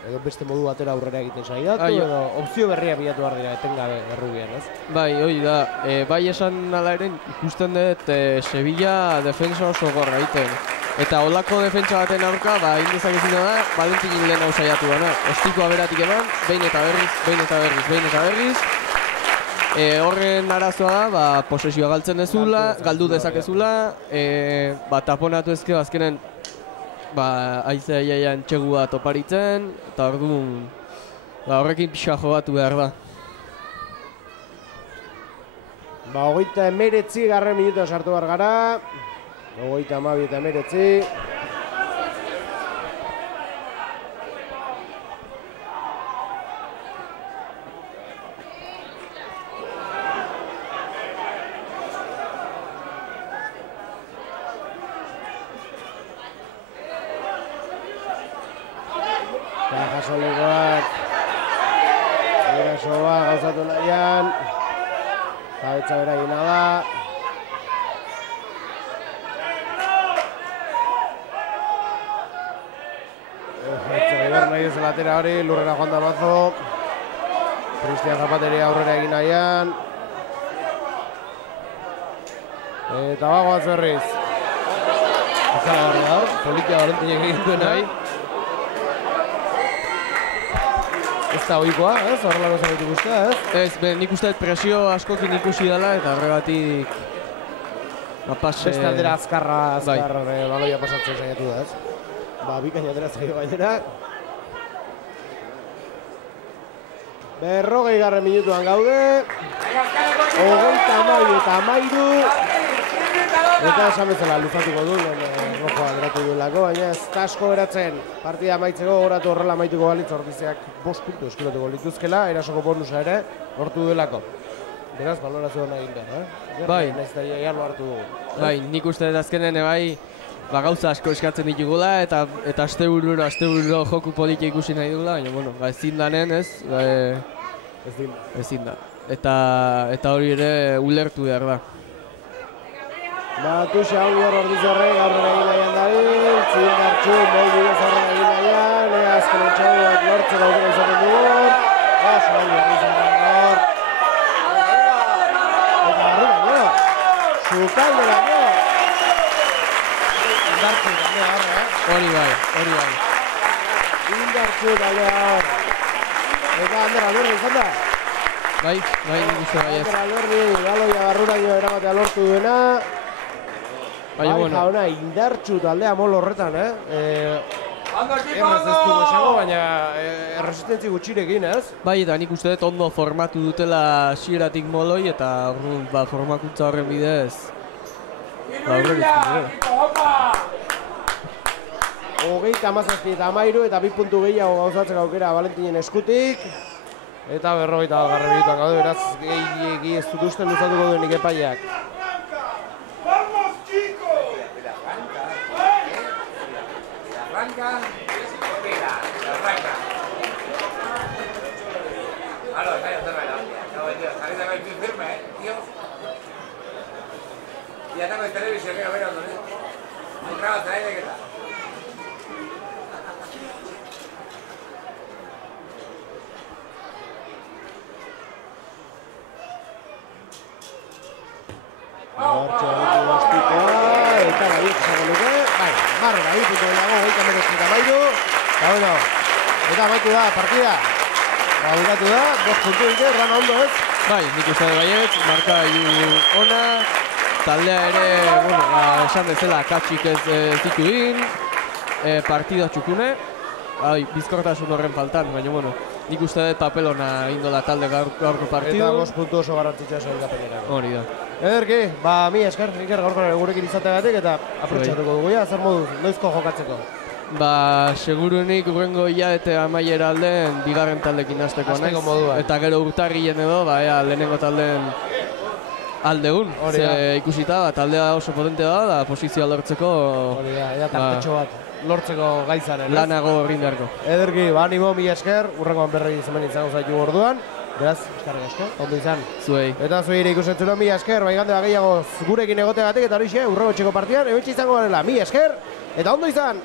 Edo beste modu batera aurrera egiten saiatu, edo opzio berria bilatu behar dira etengabe errubian, ez? Bai, hori da, bai esan ala ere ikusten dut Sevilla defensa oso gorra egiten. Eta holako defentsa baten aurka, indezak ezina da, Valentin lehen hau saiatu dana. Ostikoa beratik eman, behin eta berriz. Horren arazoa da, posesioa galtzen dezula, galdu dezakezula, taponatu ezkeo azkenen haizea jaian txegua toparitzen, eta orduan horrekin pixa jogatu behar da. 29 garren minutuan sartu behar gara. 32 eta 19. Cajasolekoak erasoa gauzatu nahian, jabetza bera egina da. Etxegibar nahi ez latera hori, lurrera joan da Mazo. Cristian Zapateria aurrera egin nahian. Eta bagoaz berriz. Ezala barri da hor, politia Valentinek egin duen nahi. Ez da oikoa, ez? Horrelako zaitu guztia, ez? Ez, nik uste presio askokin ikusi dela eta horregatik pase... Beste aldera azkar baloia pasatzen saiatu da, ez? Bikain atera zaio gainera. 40. minutuan gaude. 32-13. Eta esan bezala luzatuko du, rojoa geratu duelako, baina ez da asko geratzen. Partida amaitzeko gogoratu horrela amaituko balitz Ordiziak 5 puntu eskuratuko lituzkela, erasoko bonusa ere lortu duelako. Beraz, balorazio hona egin behar, Bai. Naiz da jarlo hartu dugu. Bai, nik uste dut azkenen bai, gauza asko eskatzen ditugula eta astebururo joku politia ikusi nahi dugula, baina bueno, ezin danen ez, ezin da. Eta hori ere ulertu behar da. Tuxa ongi hor Ordizorrek aurrera egin nahian dabil, Txindartxu, bidez aurrera egin nahian, azken etxauak lortzeko aukera izaten dugun. Oso ongi Ordizorrek hor. Eta barruan, Sukalde baino. Indartxu taldea hor, Hori bai. Indartxu taldea hor. Eta Ander Alberdi izan da. Bai, nik uste bai ez. Ander Alberdi, galoia barruraino eramatea lortu duena. Baina, bueno. Jauna, Indartxu taldea mol horretan, Erraz ez dugu esango, baina erresistentzi gutxirekin, ez? Bai, eta nik uste dut ondo formatu dutela hasieratik moloi eta formakuntza horren bidez. Aurrera Hogeita 17 eta 13 eta 2 puntu gehiago gauzatzeko aukera Valentinen eskutik. Eta 40 minutuan gaude, beraz gehiegi ez dut uste luzatuko duenik epaileak. Arranca. Aló, está bien, no, tío, salida de firme, tío. Ya tengo el televisión, que a ver dónde. No grabas ahí de qué tal. Eta baiet izango nuke, bai, barra egiteko dago, 23-13. Eta amaitu da, partida. Bukatu da, 2 puntu dute, rama ondo ez? Bai, nik uste dut baiet, marka ona, taldea ere, bueno, esan bezala katxik ez ditu egin, partida txukune, bizkortasun horren faltan, baina, bueno, nik uste dut papelona indola talde gaurko partidu. Eta 5 puntu oso garrantzitsua esan gapenerako. Hori da. Ederki, mi esker, Iker gaurko gurekin izateagatik eta aprotxatuko dugu ja, zer moduz, noizko jokatzeko? Segurunik urrengo hilabete amaiera alden bigarren taldekin hasteko naiz. Eta gero urtarrien edo, lehenengo taldeen aldegun. Ikusita, taldea oso potente da posizioa lortzeko. Hori da, eta tartetxo bat lortzeko gaizaren. Lanago horrin beharko. Ederki, animo, mi esker, urrengoan berri zemen izango zaitu orduan. Beraz, eskarrik asko, ondo izan. Zuei. Eta zuei ere ikusentzuna, mi esker, baigande gehiago gurekin egoteagatik eta horixe, urrengo txeko partidan, ebetxe izango garela, mi esker, eta ondo izan!